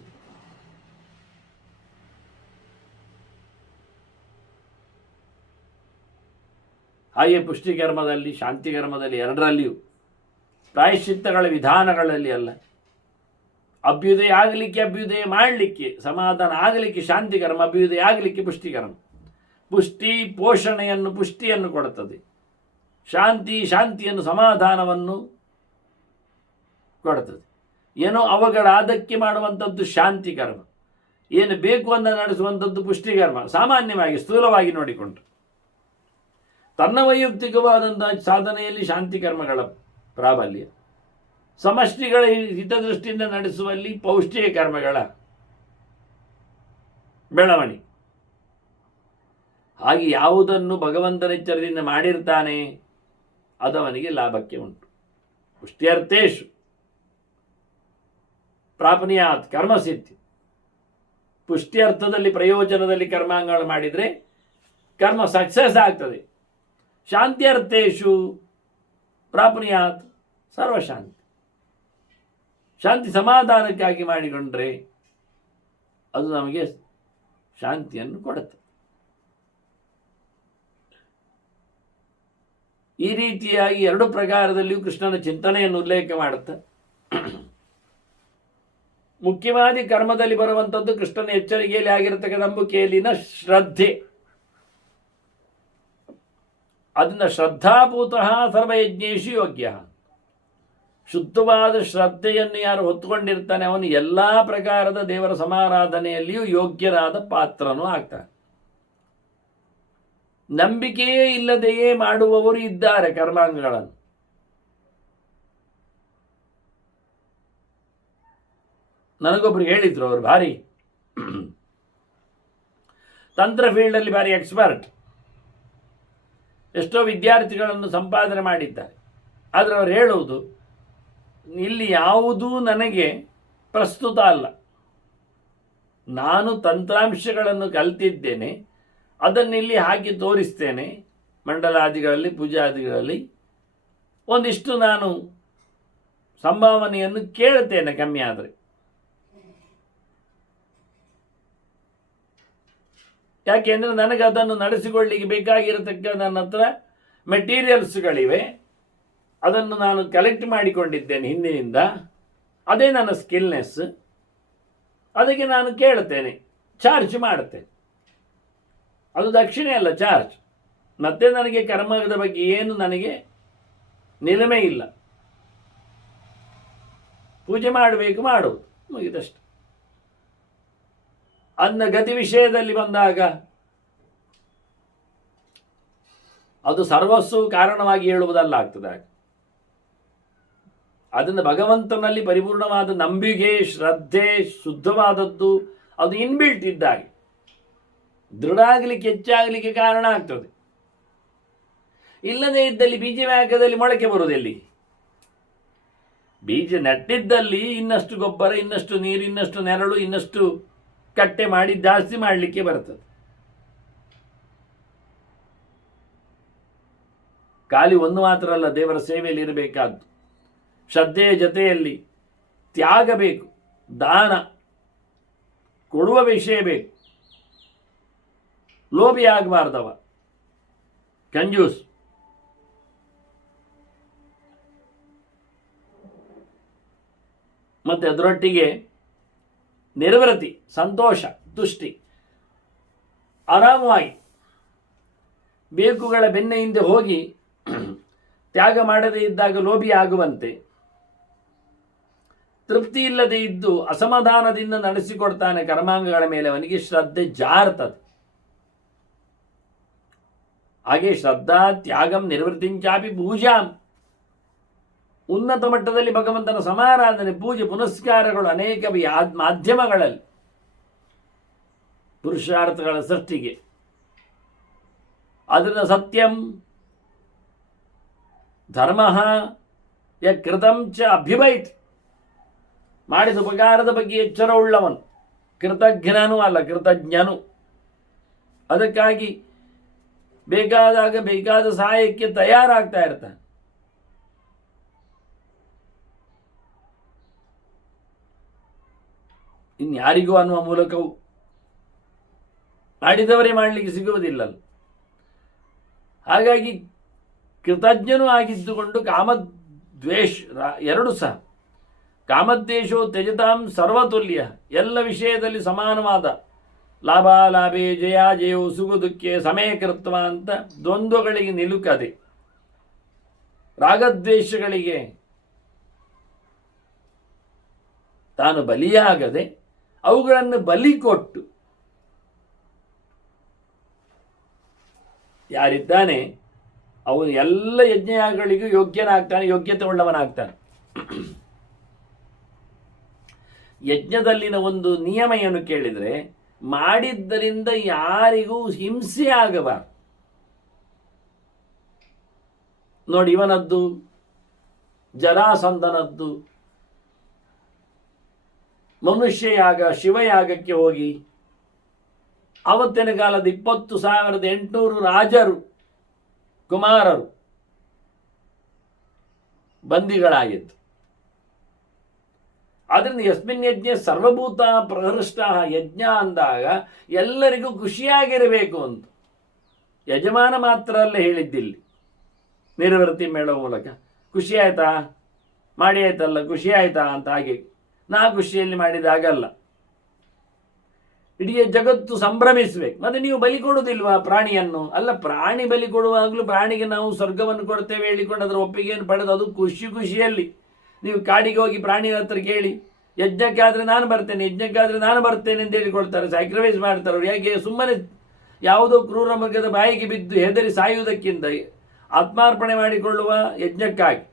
ಹಾಗೆ ಪುಷ್ಟಿಕರ್ಮದಲ್ಲಿ, ಶಾಂತಿಕರ್ಮದಲ್ಲಿ ಎರಡರಲ್ಲಿಯೂ ಪ್ರಾಯಶ್ಚಿತ್ತಗಳ ವಿಧಾನಗಳಲ್ಲಿ ಅಲ್ಲ, ಅಭ್ಯುದಯ ಆಗಲಿಕ್ಕೆ ಅಭ್ಯುದಯ ಮಾಡಲಿಕ್ಕೆ, ಸಮಾಧಾನ ಆಗಲಿಕ್ಕೆ ಶಾಂತಿಕರ್ಮ, ಅಭ್ಯುದಯ ಆಗಲಿಕ್ಕೆ ಪುಷ್ಟಿಕರ್ಮ. ಪುಷ್ಟಿ ಪೋಷಣೆಯನ್ನು, ಪುಷ್ಟಿಯನ್ನು ಕೊಡುತ್ತದೆ. ಶಾಂತಿ ಶಾಂತಿಯನ್ನು, ಸಮಾಧಾನವನ್ನು ಕೊಡುತ್ತದೆ. ಏನೋ ಅವುಗಳ ಆದಕ್ಕೆ ಮಾಡುವಂಥದ್ದು ಶಾಂತಿಕರ್ಮ, ಏನು ಬೇಕು ಅಂತ ನಡೆಸುವಂಥದ್ದು ಪುಷ್ಟಿಕರ್ಮ. ಸಾಮಾನ್ಯವಾಗಿ ಸ್ಥೂಲವಾಗಿ ನೋಡಿಕೊಂಡು ತನ್ನ ವೈಯಕ್ತಿಕವಾದಂಥ ಸಾಧನೆಯಲ್ಲಿ ಶಾಂತಿಕರ್ಮಗಳ ಪ್ರಾಬಲ್ಯ, ಸಮಷ್ಟಿಗಳ ಹಿತದೃಷ್ಟಿಯಿಂದ ನಡೆಸುವಲ್ಲಿ ಪೌಷ್ಟಿಕ ಕರ್ಮಗಳ ಬೆಳವಣಿಗೆ. ಹಾಗೆ ಯಾವುದನ್ನು ಭಗವಂತನ ಎಚ್ಚರದಿಂದ ಮಾಡಿರ್ತಾನೆ ಅದವನಿಗೆ ಲಾಭಕ್ಕೆ ಉಂಟು. ಪುಷ್ಟ್ಯರ್ಥೇಶು ಪ್ರಾಪನೀಯಾತ್ ಕರ್ಮಸಿದ್ಧಿ. ಪುಷ್ಟ್ಯರ್ಥದಲ್ಲಿ ಪ್ರಯೋಜನದಲ್ಲಿ ಕರ್ಮಾಂಗಗಳು ಮಾಡಿದರೆ ಕರ್ಮ ಸಕ್ಸಸ್ ಆಗ್ತದೆ. ಶಾಂತ್ಯರ್ಥೇಶು ಪ್ರಾಪನೀಯಾತ್ ಸರ್ವಶಾಂತಿ. ಶಾಂತಿ ಸಮಾಧಾನಕ್ಕಾಗಿ ಮಾಡಿಕೊಂಡ್ರೆ ಅದು ನಮಗೆ ಶಾಂತಿಯನ್ನು ಕೊಡುತ್ತೆ. ಈ ರೀತಿಯಾಗಿ ಎರಡು ಪ್ರಕಾರದಲ್ಲಿಯೂ ಕೃಷ್ಣನ ಚಿಂತನೆಯನ್ನು ಉಲ್ಲೇಖ ಮಾಡುತ್ತೆ. ಮುಖ್ಯವಾದಿ ಕರ್ಮದಲ್ಲಿ ಬರುವಂಥದ್ದು ಕೃಷ್ಣನ ಎಚ್ಚರಿಕೆಯಲ್ಲಿ ಆಗಿರತಕ್ಕಂಥ ನಂಬಿಕೆಯಲ್ಲಿನ ಶ್ರದ್ಧೆ. ಅದನ್ನು ಶ್ರದ್ಧಾಭೂತಃ ಸರ್ವಯಜ್ಞೇಶು ಯೋಗ್ಯ. ಶುದ್ಧವಾದ ಶ್ರದ್ಧೆಯನ್ನು ಯಾರು ಹೊತ್ತುಕೊಂಡಿರ್ತಾನೆ ಅವನು ಎಲ್ಲ ಪ್ರಕಾರದ ದೇವರ ಸಮಾರಾಧನೆಯಲ್ಲಿಯೂ ಯೋಗ್ಯರಾದ ಪಾತ್ರನೂ ಆಗ್ತಾನೆ. ನಂಬಿಕೆಯೇ ಇಲ್ಲದೆಯೇ ಮಾಡುವವರು ಇದ್ದಾರೆ ಕರ್ಮಾಂಗಗಳನ್ನು. ನನಗೊಬ್ರು ಹೇಳಿದ್ರು, ಅವರು ಭಾರಿ ತಂತ್ರ ಫೀಲ್ಡಲ್ಲಿ ಭಾರಿ ಎಕ್ಸ್ಪರ್ಟ್, ಎಷ್ಟೋ ವಿದ್ಯಾರ್ಥಿಗಳನ್ನು ಸಂಪಾದನೆ ಮಾಡಿದ್ದಾರೆ. ಆದರೆ ಅವರು ಹೇಳುವುದು, ಇಲ್ಲಿ ಯಾವುದೂ ನನಗೆ ಪ್ರಸ್ತುತ ಅಲ್ಲ, ನಾನು ತಂತ್ರಾಂಶಗಳನ್ನು ಕಲಿತಿದ್ದೇನೆ, ಅದನ್ನಿಲ್ಲಿ ಹಾಕಿ ತೋರಿಸ್ತೇನೆ. ಮಂಡಲಾದಿಗಳಲ್ಲಿ ಪೂಜಾದಿಗಳಲ್ಲಿ ಒಂದಿಷ್ಟು ನಾನು ಸಂಭಾವನೆಯನ್ನು ಕೇಳ್ತೇನೆ, ಕಮ್ಮಿ ಆದರೆ. ಯಾಕೆಂದರೆ ನನಗೆ ಅದನ್ನು ನಡೆಸಿಕೊಳ್ಳಿಕ್ಕೆ ಬೇಕಾಗಿರತಕ್ಕ ನನ್ನ ಹತ್ರ ಮೆಟೀರಿಯಲ್ಸ್ಗಳಿವೆ, ಅದನ್ನು ನಾನು ಕಲೆಕ್ಟ್ ಮಾಡಿಕೊಂಡಿದ್ದೇನೆ ಹಿಂದಿನಿಂದ, ಅದೇ ನನ್ನ ಸ್ಕಿಲ್ನೆಸ್. ಅದಕ್ಕೆ ನಾನು ಕೇಳ್ತೇನೆ, ಚಾರ್ಜ್ ಮಾಡ್ತೇನೆ. ಅದು ದಕ್ಷಿಣೆ ಅಲ್ಲ, ಚಾರ್ಜ್. ಮತ್ತೆ ನನಗೆ ಕರ್ಮದ ಬಗ್ಗೆ ಏನು ನನಗೆ ನಿಲುಮೆ ಇಲ್ಲ. ಪೂಜೆ ಮಾಡಬೇಕು, ಮಾಡೋದು, ಮುಗಿದಷ್ಟು. ಅನ್ನ ಗತಿ ವಿಷಯದಲ್ಲಿ ಬಂದಾಗ ಅದು ಸರ್ವಸ್ವ ಕಾರಣವಾಗಿ ಹೇಳುವುದಲ್ಲ ಆಗ್ತದೆ. ಅದನ್ನು ಭಗವಂತನಲ್ಲಿ ಪರಿಪೂರ್ಣವಾದ ನಂಬಿಕೆ, ಶ್ರದ್ಧೆ, ಶುದ್ಧವಾದದ್ದು ಅದು ಇನ್ಬಿಲ್ಟ್ ಇದ್ದಾಗೆ ದೃಢ ಆಗಲಿಕ್ಕೆ, ಹೆಚ್ಚಾಗಲಿಕ್ಕೆ ಕಾರಣ ಆಗ್ತದೆ. ಇಲ್ಲದೇ ಇದ್ದಲ್ಲಿ ಬೀಜ ವ್ಯಾಗದಲ್ಲಿ ಮೊಳಕೆ ಬರುವುದೆಲ್ಲಿ? ಬೀಜ ನೆಟ್ಟಿದ್ದಲ್ಲಿ ಇನ್ನಷ್ಟು ಗೊಬ್ಬರ, ಇನ್ನಷ್ಟು ನೀರು, ಇನ್ನಷ್ಟು ನೆರಳು, ಇನ್ನಷ್ಟು ಕಟ್ಟೆ ಮಾಡಿ ಜಾಸ್ತಿ ಮಾಡಲಿಕ್ಕೆ ಬರ್ತದೆ. ಖಾಲಿ ಒಂದು ಮಾತ್ರ ಅಲ್ಲ ದೇವರ ಸೇವೆಯಲ್ಲಿ ಇರಬೇಕಾದ್ದು. ಶ್ರದ್ಧೆಯ ಜೊತೆಯಲ್ಲಿ ತ್ಯಾಗ ಬೇಕು, ದಾನ ಕೊಡುವ ವಿಷಯ ಬೇಕು. ಲೋಭಿ ಆಗಬಾರ್ದವ, ಕಂಜೂಸ್. ಮತ್ತು ಅದರೊಟ್ಟಿಗೆ ನಿರ್ವೃತಿ, ಸಂತೋಷ, ತುಷ್ಟಿ, ಆರಾಮವಾಗಿ ಬೇಕುಗಳ ಬೆನ್ನ ಹಿಂದೆ ಹೋಗಿ ತ್ಯಾಗ ಮಾಡದೇ ಇದ್ದಾಗ ಲೋಭಿ ಆಗುವಂತೆ, ತೃಪ್ತಿ ಇಲ್ಲದೆ ಇದ್ದು ಅಸಮಾಧಾನದಿಂದ ನಡೆಸಿಕೊಡ್ತಾನೆ ಕರ್ಮಾಂಗಗಳ ಮೇಲೆ, ಅವನಿಗೆ ಶ್ರದ್ಧೆ ಜಾರ್ತದೆ. ಹಾಗೆ ಶ್ರದ್ಧಾ ತ್ಯಾಗಂ ನಿರ್ವೃತ್ತಿಂಚಾಪಿ ಪೂಜಾಂ. ಉನ್ನತ ಮಟ್ಟದಲ್ಲಿ ಭಗವಂತನ ಸಮಾರಾಧನೆ, ಪೂಜೆ, ಪುನಸ್ಕಾರಗಳು ಅನೇಕ ಮಾಧ್ಯಮಗಳಲ್ಲಿ ಪುರುಷಾರ್ಥಗಳ ಸೃಷ್ಟಿಗೆ. ಅದರಿಂದ ಸತ್ಯಂ ಧರ್ಮ ಯಕೃತಂ ಚ ಅಭ್ಯುಭೈತ್. ಮಾಡಿದ ಉಪಕಾರದ ಬಗ್ಗೆ ಎಚ್ಚರವುಳ್ಳವನು, ಕೃತಜ್ಞನೂ ಅಲ್ಲ ಕೃತಜ್ಞನು. ಅದಕ್ಕಾಗಿ ಬೇಕಾದಾಗ ಬೇಕಾದ ಸಹಾಯಕ್ಕೆ ತಯಾರಾಗ್ತಾ ಇರ್ತಾನೆ. ಇನ್ಯಾರಿಗೂ ಅನ್ನುವ ಮೂಲಕವೂ ಮಾಡಿದವರೇ ಮಾಡಲಿಕ್ಕೆ ಸಿಗುವುದಿಲ್ಲ. ಹಾಗಾಗಿ ಕೃತಜ್ಞನೂ ಆಗಿದ್ದುಕೊಂಡು ಕಾಮದ್ವೇಷ ಎರಡು ಸಹ, ಕಾಮದ್ವೇಷೋ ತ್ಯಜತಾಂ ಸರ್ವತುಲ್ಯ, ಎಲ್ಲ ವಿಷಯದಲ್ಲಿ ಸಮಾನವಾದ ಲಾಭಾಲಾಭೆ, ಜಯಾಜಯೋ, ಸುಖ ದುಃಖೆ ಸಮಯಕೃತ್ವ ಅಂತ ದ್ವಂದ್ವಗಳಿಗೆ ನಿಲುಕದೆ, ರಾಗದ್ವೇಷಗಳಿಗೆ ತಾನು ಬಲಿಯಾಗದೆ ಅವುಗಳನ್ನು ಬಲಿ ಕೊಟ್ಟು ಯಾರಿದ್ದಾನೆ ಅವನು ಎಲ್ಲ ಯಜ್ಞಗಳಿಗೂ ಯೋಗ್ಯನಾಗ್ತಾನೆ, ಯೋಗ್ಯತೆ ಉಳ್ಳವನಾಗ್ತಾನೆ. ಯಜ್ಞದಲ್ಲಿನ ಒಂದು ನಿಯಮ ಏನು ಕೇಳಿದರೆ, ಮಾಡಿದ್ದರಿಂದ ಯಾರಿಗೂ ಹಿಂಸೆ ಆಗಬಾರದು. ನೋಡಿ, ಇವನದ್ದು, ಜರಾಸಂಧನದ್ದು ಮನುಷ್ಯಯಾಗ ಶಿವಯಾಗಕ್ಕೆ ಹೋಗಿ ಅವತ್ತಿನ ಕಾಲದ 20,800 ರಾಜರು ಕುಮಾರರು ಬಂದಿಗಳಾಗಿತ್ತು. ಆದ್ರಿಂದ ಯಸ್ಮಿನ್ ಯಜ್ಞ ಸರ್ವಭೂತ ಪ್ರಹೃಷ್ಟ, ಯಜ್ಞ ಅಂದಾಗ ಎಲ್ಲರಿಗೂ ಖುಷಿಯಾಗಿರಬೇಕು ಅಂತ ಯಜಮಾನ ಮಾತ್ರ ಅಲ್ಲೇ ಹೇಳಿದ್ದಿಲ್ಲಿ. ನಿರ್ವೃತ್ತಿ ಮೇಳೋ ಮೂಲಕ ಖುಷಿ ಆಯ್ತಾ, ಮಾಡಿ ಆಯ್ತಲ್ಲ, ಖುಷಿ ಆಯ್ತಾ ಅಂತ. ಹಾಗೆ ನಾ ಖುಷಿಯಲ್ಲಿ ಮಾಡಿದಾಗಲ್ಲ, ಇಡೀ ಜಗತ್ತು ಸಂಭ್ರಮಿಸಬೇಕು. ಮತ್ತೆ ನೀವು ಬಲಿ ಕೊಡುವುದಿಲ್ವಾ ಪ್ರಾಣಿಯನ್ನು? ಅಲ್ಲ, ಪ್ರಾಣಿ ಬಲಿ ಕೊಡುವಾಗಲೂ ಪ್ರಾಣಿಗೆ ನಾವು ಸ್ವರ್ಗವನ್ನು ಕೊಡ್ತೇವೆ ಹೇಳಿಕೊಂಡು ಅದರ ಒಪ್ಪಿಗೆಯನ್ನು ಪಡೆದು ಅದು ಖುಷಿಯಲ್ಲಿ ನೀವು ಕಾಡಿಗೆ ಹೋಗಿ ಪ್ರಾಣಿ ಹತ್ರ ಕೇಳಿ, ಯಜ್ಞಕ್ಕಾದರೆ ನಾನು ಬರ್ತೇನೆ, ಯಜ್ಞಕ್ಕಾದರೆ ನಾನು ಬರ್ತೇನೆ ಅಂತ ಹೇಳಿಕೊಳ್ತಾರೆ, ಸ್ಯಾಕ್ರಿಫೈಸ್ ಮಾಡ್ತಾರೆ ಅವರು. ಹೇಗೆ ಸುಮ್ಮನೆ ಯಾವುದೋ ಕ್ರೂರ ಮೃಗದ ಬಾಯಿಗೆ ಬಿದ್ದು ಹೆದರಿ ಸಾಯುವುದಕ್ಕಿಂತ ಆತ್ಮಾರ್ಪಣೆ ಮಾಡಿಕೊಳ್ಳುವ ಯಜ್ಞಕ್ಕಾಗಿ,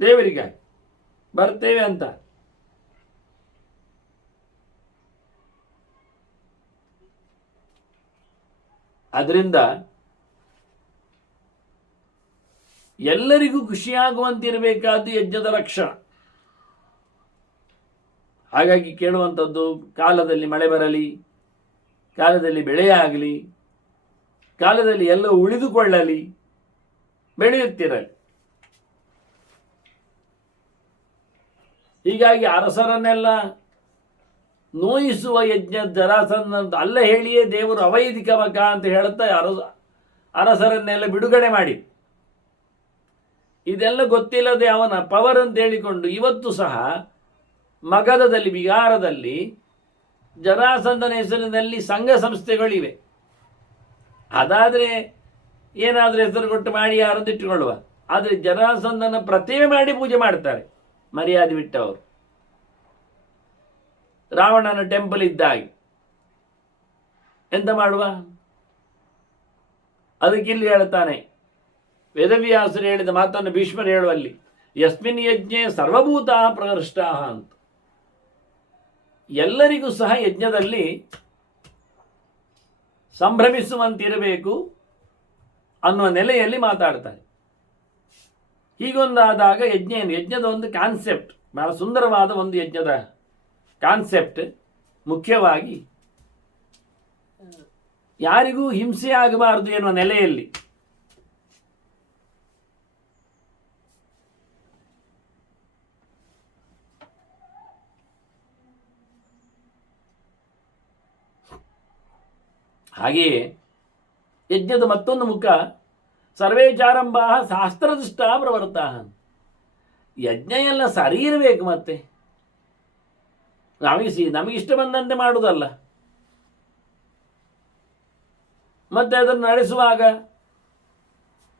ದೇವರಿಗಾಗಿ ಬರ್ತೇವೆ ಅಂತ. ಅದರಿಂದ ಎಲ್ಲರಿಗೂ ಖುಷಿಯಾಗುವಂತಿರಬೇಕಾದ್ದು ಯಜ್ಞದ ಲಕ್ಷಣ. ಹಾಗಾಗಿ ಕೇಳುವಂಥದ್ದು, ಕಾಲದಲ್ಲಿ ಮಳೆ ಬರಲಿ, ಕಾಲದಲ್ಲಿ ಬೆಳೆಯಾಗಲಿ, ಕಾಲದಲ್ಲಿ ಎಲ್ಲ ಉಳಿದುಕೊಳ್ಳಲಿ, ಬೆಳೆಯುತ್ತಿರಲಿ. ಹೀಗಾಗಿ ಅರಸರನ್ನೆಲ್ಲ ನೋಯಿಸುವ ಯಜ್ಞ ಜರಾಸಂಧ ಅಂತ ಅಲ್ಲ ಹೇಳಿಯೇ ದೇವರು ಅವೈದಿಕ ಮಗ ಅಂತ ಹೇಳುತ್ತಾ ಅರಸರನ್ನೆಲ್ಲ ಬಿಡುಗಡೆ ಮಾಡಿ, ಇದೆಲ್ಲ ಗೊತ್ತಿಲ್ಲದೆ ಅವನ ಪವರ್ ಅಂತ ಹೇಳಿಕೊಂಡು ಇವತ್ತು ಸಹ ಮಗಧದಲ್ಲಿ, ಬಿಹಾರದಲ್ಲಿ ಜರಾಸಂಧನ ಹೆಸರಿನಲ್ಲಿ ಸಂಘ ಸಂಸ್ಥೆಗಳಿವೆ. ಅದಾದರೆ ಏನಾದರೂ ಹೆಸರು ಕೊಟ್ಟು ಮಾಡಿ ಯಾರನ್ನು ಇಟ್ಟುಕೊಳ್ಳುವ. ಆದರೆ ಜರಾಸಂಧನ ಪ್ರತಿಮೆ ಮಾಡಿ ಪೂಜೆ ಮಾಡ್ತಾರೆ ಮರ್ಯಾದೆ ಬಿಟ್ಟವರು. ರಾವಣನ ಟೆಂಪಲ್ ಇದ್ದಾಗಿ ಎಂತ ಮಾಡುವ? ಅದಕ್ಕಿಲ್ಲಿ ಹೇಳ್ತಾನೆ, ವೇದವ್ಯಾಸರು ಹೇಳಿದ ಮಾತನ್ನು ಭೀಷ್ಮರು ಹೇಳುವಲ್ಲಿ, ಯಸ್ಮಿನ್ ಯಜ್ಞೆ ಸರ್ವಭೂತ ಪ್ರಹೃಷ್ಟ ಅಂತ. ಎಲ್ಲರಿಗೂ ಸಹ ಯಜ್ಞದಲ್ಲಿ ಸಂಭ್ರಮಿಸುವಂತಿರಬೇಕು ಅನ್ನುವ ನೆಲೆಯಲ್ಲಿ ಮಾತಾಡ್ತಾರೆ. ಹೀಗೊಂದಾದಾಗ ಯಜ್ಞದ ಒಂದು ಕಾನ್ಸೆಪ್ಟ್, ಬಹಳ ಸುಂದರವಾದ ಒಂದು ಯಜ್ಞದ ಕಾನ್ಸೆಪ್ಟ್, ಮುಖ್ಯವಾಗಿ ಯಾರಿಗೂ ಹಿಂಸೆ ಆಗಬಾರದು ಎನ್ನುವ ನೆಲೆಯಲ್ಲಿ ಹಾಗೆಯೇ ಯಜ್ಞದ ಮತ್ತೊಂದು ಮುಖ, ಸರ್ವೇಚಾರಂಭ ಶಾಸ್ತ್ರದೃಷ್ಟ ಪ್ರವರ್ತ. ಯಜ್ಞ ಎಲ್ಲ ಸರಿ ಇರಬೇಕು. ಮತ್ತೆ ನಮಗಿಷ್ಟ ಬಂದಂತೆ ಮಾಡುವುದಲ್ಲ. ಮತ್ತೆ ಅದನ್ನು ನಡೆಸುವಾಗ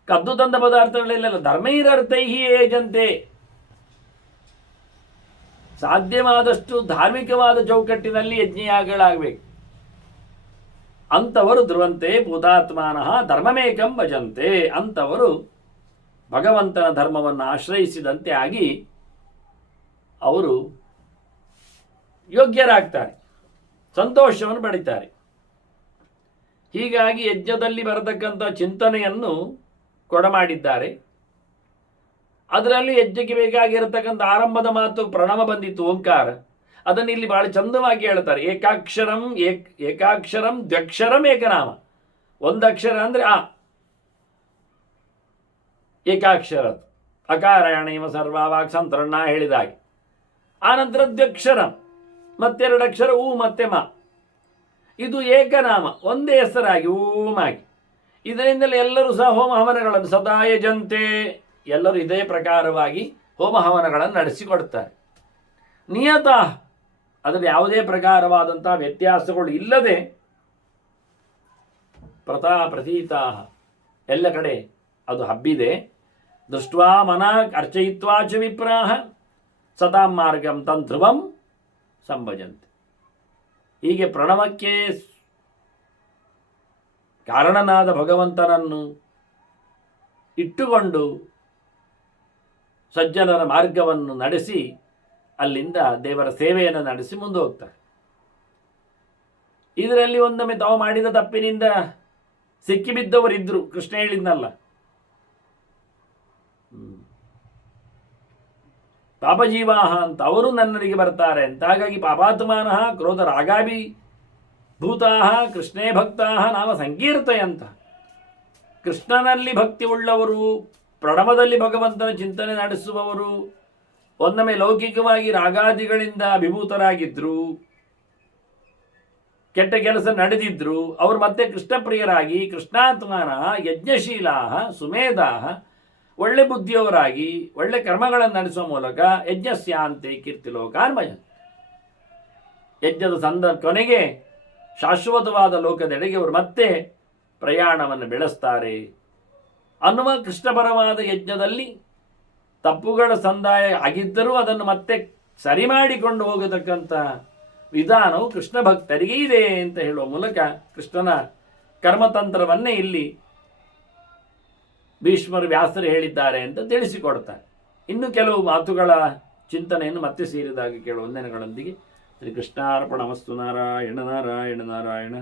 ಕದ್ದು ತಂದ ಪದಾರ್ಥಗಳೆಲ್ಲ ಧರ್ಮೈರರ್ಥೈಹಿ ಏಜಂತೆ, ಸಾಧ್ಯವಾದಷ್ಟು ಧಾರ್ಮಿಕವಾದ ಚೌಕಟ್ಟಿನಲ್ಲಿ ಯಜ್ಞಯಾಗಗಳಾಗಬೇಕು. ಅಂಥವರು ಧ್ರುವಂತೆ ಭೂತಾತ್ಮಾನಃ ಧರ್ಮಮೇಕಂ ಭಜಂತೆ. ಅಂಥವರು ಭಗವಂತನ ಧರ್ಮವನ್ನು ಆಶ್ರಯಿಸಿದಂತೆ ಆಗಿ ಅವರು ಯೋಗ್ಯರಾಗ್ತಾರೆ, ಸಂತೋಷವನ್ನು ಪಡಿತಾರೆ. ಹೀಗಾಗಿ ಯಜ್ಞದಲ್ಲಿ ಬರತಕ್ಕಂಥ ಚಿಂತನೆಯನ್ನು ಕೊಡಮಾಡಿದ್ದಾರೆ. ಅದರಲ್ಲಿ ಯಜ್ಞಕ್ಕೆ ಬೇಕಾಗಿರತಕ್ಕಂಥ ಆರಂಭದ ಮಾತು ಪ್ರಣವ ಬಂದಿತ್ತು, ಓಂಕಾರ. ಅದನ್ನು ಇಲ್ಲಿ ಬಹಳ ಚಂದವಾಗಿ ಹೇಳ್ತಾರೆ. ಏಕಾಕ್ಷರಂ ದ್ವಕ್ಷರಂ ಏಕನಾಮ. ಒಂದಕ್ಷರ ಅಂದರೆ ಆ ಏಕಾಕ್ಷರ, ಅಕಾರಾಯಣ ಸರ್ವಾವಾಕ್ ಸಂತರಣ ಹೇಳಿದಾಗೆ. ಆನಂತರ ದ್ವಕ್ಷರಂ, ಮತ್ತೆರಡು ಅಕ್ಷರ ಊ ಮತ್ತೆ ಮ. ಇದು ಏಕನಾಮ, ಒಂದೇ ಹೆಸರಾಗಿ ಓಮಾಗಿ. ಇದರಿಂದಲೇ ಎಲ್ಲರೂ ಸಹ ಹೋಮ ಹವನಗಳನ್ನು ಸದಾ ಯಜಂತೆ, ಎಲ್ಲರೂ ಇದೇ ಪ್ರಕಾರವಾಗಿ ಹೋಮ ಹವನಗಳನ್ನು ನಡೆಸಿಕೊಡ್ತಾರೆ. ನಿಯತ, ಅದರಲ್ಲಿ ಯಾವುದೇ ಪ್ರಕಾರವಾದಂತಹ ವ್ಯತ್ಯಾಸಗಳು ಇಲ್ಲದೆ ಪ್ರತೀತಾ ಎಲ್ಲ ಕಡೆ ಅದು ಹಬ್ಬಿದೆ. ದೃಷ್ಟ್ವಾ ಮನಾ ಅರ್ಚಯಿತ್ವಾ ಚ ವಿಪ್ರಾಹ ಸತಾಂ ಮಾರ್ಗಂ ತಂಧ್ರುವಂ ಸಂಭಜಂತೆ. ಹೀಗೆ ಪ್ರಣವಕ್ಕೆ ಕಾರಣನಾದ ಭಗವಂತನನ್ನು ಇಟ್ಟುಕೊಂಡು ಸಜ್ಜನರ ಮಾರ್ಗವನ್ನು ನಡೆಸಿ ಅಲ್ಲಿಂದ ದೇವರ ಸೇವೆಯನ್ನು ನಡೆಸಿ ಮುಂದೆ ಹೋಗ್ತಾರೆ. ಇದರಲ್ಲಿ ಒಂದೊಮ್ಮೆ ತಾವು ಮಾಡಿದ ತಪ್ಪಿನಿಂದ ಸಿಕ್ಕಿಬಿದ್ದವರಿದ್ರು. ಕೃಷ್ಣ ಹೇಳಿದ್ನಲ್ಲ, ಪಾಪಜೀವಾಹ ಅಂತ ಅವರು ನನ್ನರಿಗೆ ಬರ್ತಾರೆ ಅಂತ. ಹಾಗಾಗಿ ಪಾಪಾತ್ಮಾನಃ ಕ್ರೋಧ ರಾಗಾಭಿ ಭೂತಾಹ ಕೃಷ್ಣೇ ಭಕ್ತಾಹ ನಾಮ ಸಂಕೀರ್ತಯಂತ. ಕೃಷ್ಣನಲ್ಲಿ ಭಕ್ತಿ ಉಳ್ಳವರು, ಪ್ರಣವದಲ್ಲಿ ಭಗವಂತನ ಚಿಂತನೆ ನಡೆಸುವವರು, ಒಂದೊಮ್ಮೆ ಲೌಕಿಕವಾಗಿ ರಾಗಾದಿಗಳಿಂದ ಅಭಿಭೂತರಾಗಿದ್ರು, ಕೆಟ್ಟ ಕೆಲಸ ನಡೆದಿದ್ರು, ಅವರು ಮತ್ತೆ ಕೃಷ್ಣಪ್ರಿಯರಾಗಿ ಕೃಷ್ಣಾತ್ಮನ ಯಜ್ಞಶೀಲಾ ಸುಮೇಧಾ ಒಳ್ಳೆ ಬುದ್ಧಿಯವರಾಗಿ ಒಳ್ಳೆ ಕರ್ಮಗಳನ್ನು ನಡೆಸುವ ಮೂಲಕ ಯಜ್ಞಸ್ಯಾಂತೆ ಕೀರ್ತಿಲೋಕಾನ್ಮಯ, ಯಜ್ಞದ ಕೊನೆಗೆ ಶಾಶ್ವತವಾದ ಲೋಕದೆಡೆಗೆ ಅವರು ಮತ್ತೆ ಪ್ರಯಾಣವನ್ನು ಬೆಳೆಸ್ತಾರೆ ಅನ್ನುವ ಕೃಷ್ಣಪರವಾದ ಯಜ್ಞದಲ್ಲಿ ತಪ್ಪುಗಳ ಸಂದಾಯ ಆಗಿದ್ದರೂ ಅದನ್ನು ಮತ್ತೆ ಸರಿ ಮಾಡಿಕೊಂಡು ಹೋಗತಕ್ಕಂಥ ವಿಧಾನವು ಕೃಷ್ಣ ಭಕ್ತರಿಗೆ ಇದೆ ಅಂತ ಹೇಳುವ ಮೂಲಕ ಕೃಷ್ಣನ ಕರ್ಮತಂತ್ರವನ್ನೇ ಇಲ್ಲಿ ಭೀಷ್ಮರು ವ್ಯಾಸರು ಹೇಳಿದ್ದಾರೆ ಅಂತ ತಿಳಿಸಿಕೊಡ್ತಾರೆ. ಇನ್ನು ಕೆಲವು ಮಾತುಗಳ ಚಿಂತನೆಯನ್ನು ಮತ್ತೆ ಸೇರಿದಾಗ ಕೇಳುವ ವಂದನೆಗಳೊಂದಿಗೆ ಶ್ರೀ ಕೃಷ್ಣಾರ್ಪಣಮಸ್ತು. ನಾರಾಯಣ ನಾರಾಯಣ ನಾರಾಯಣ.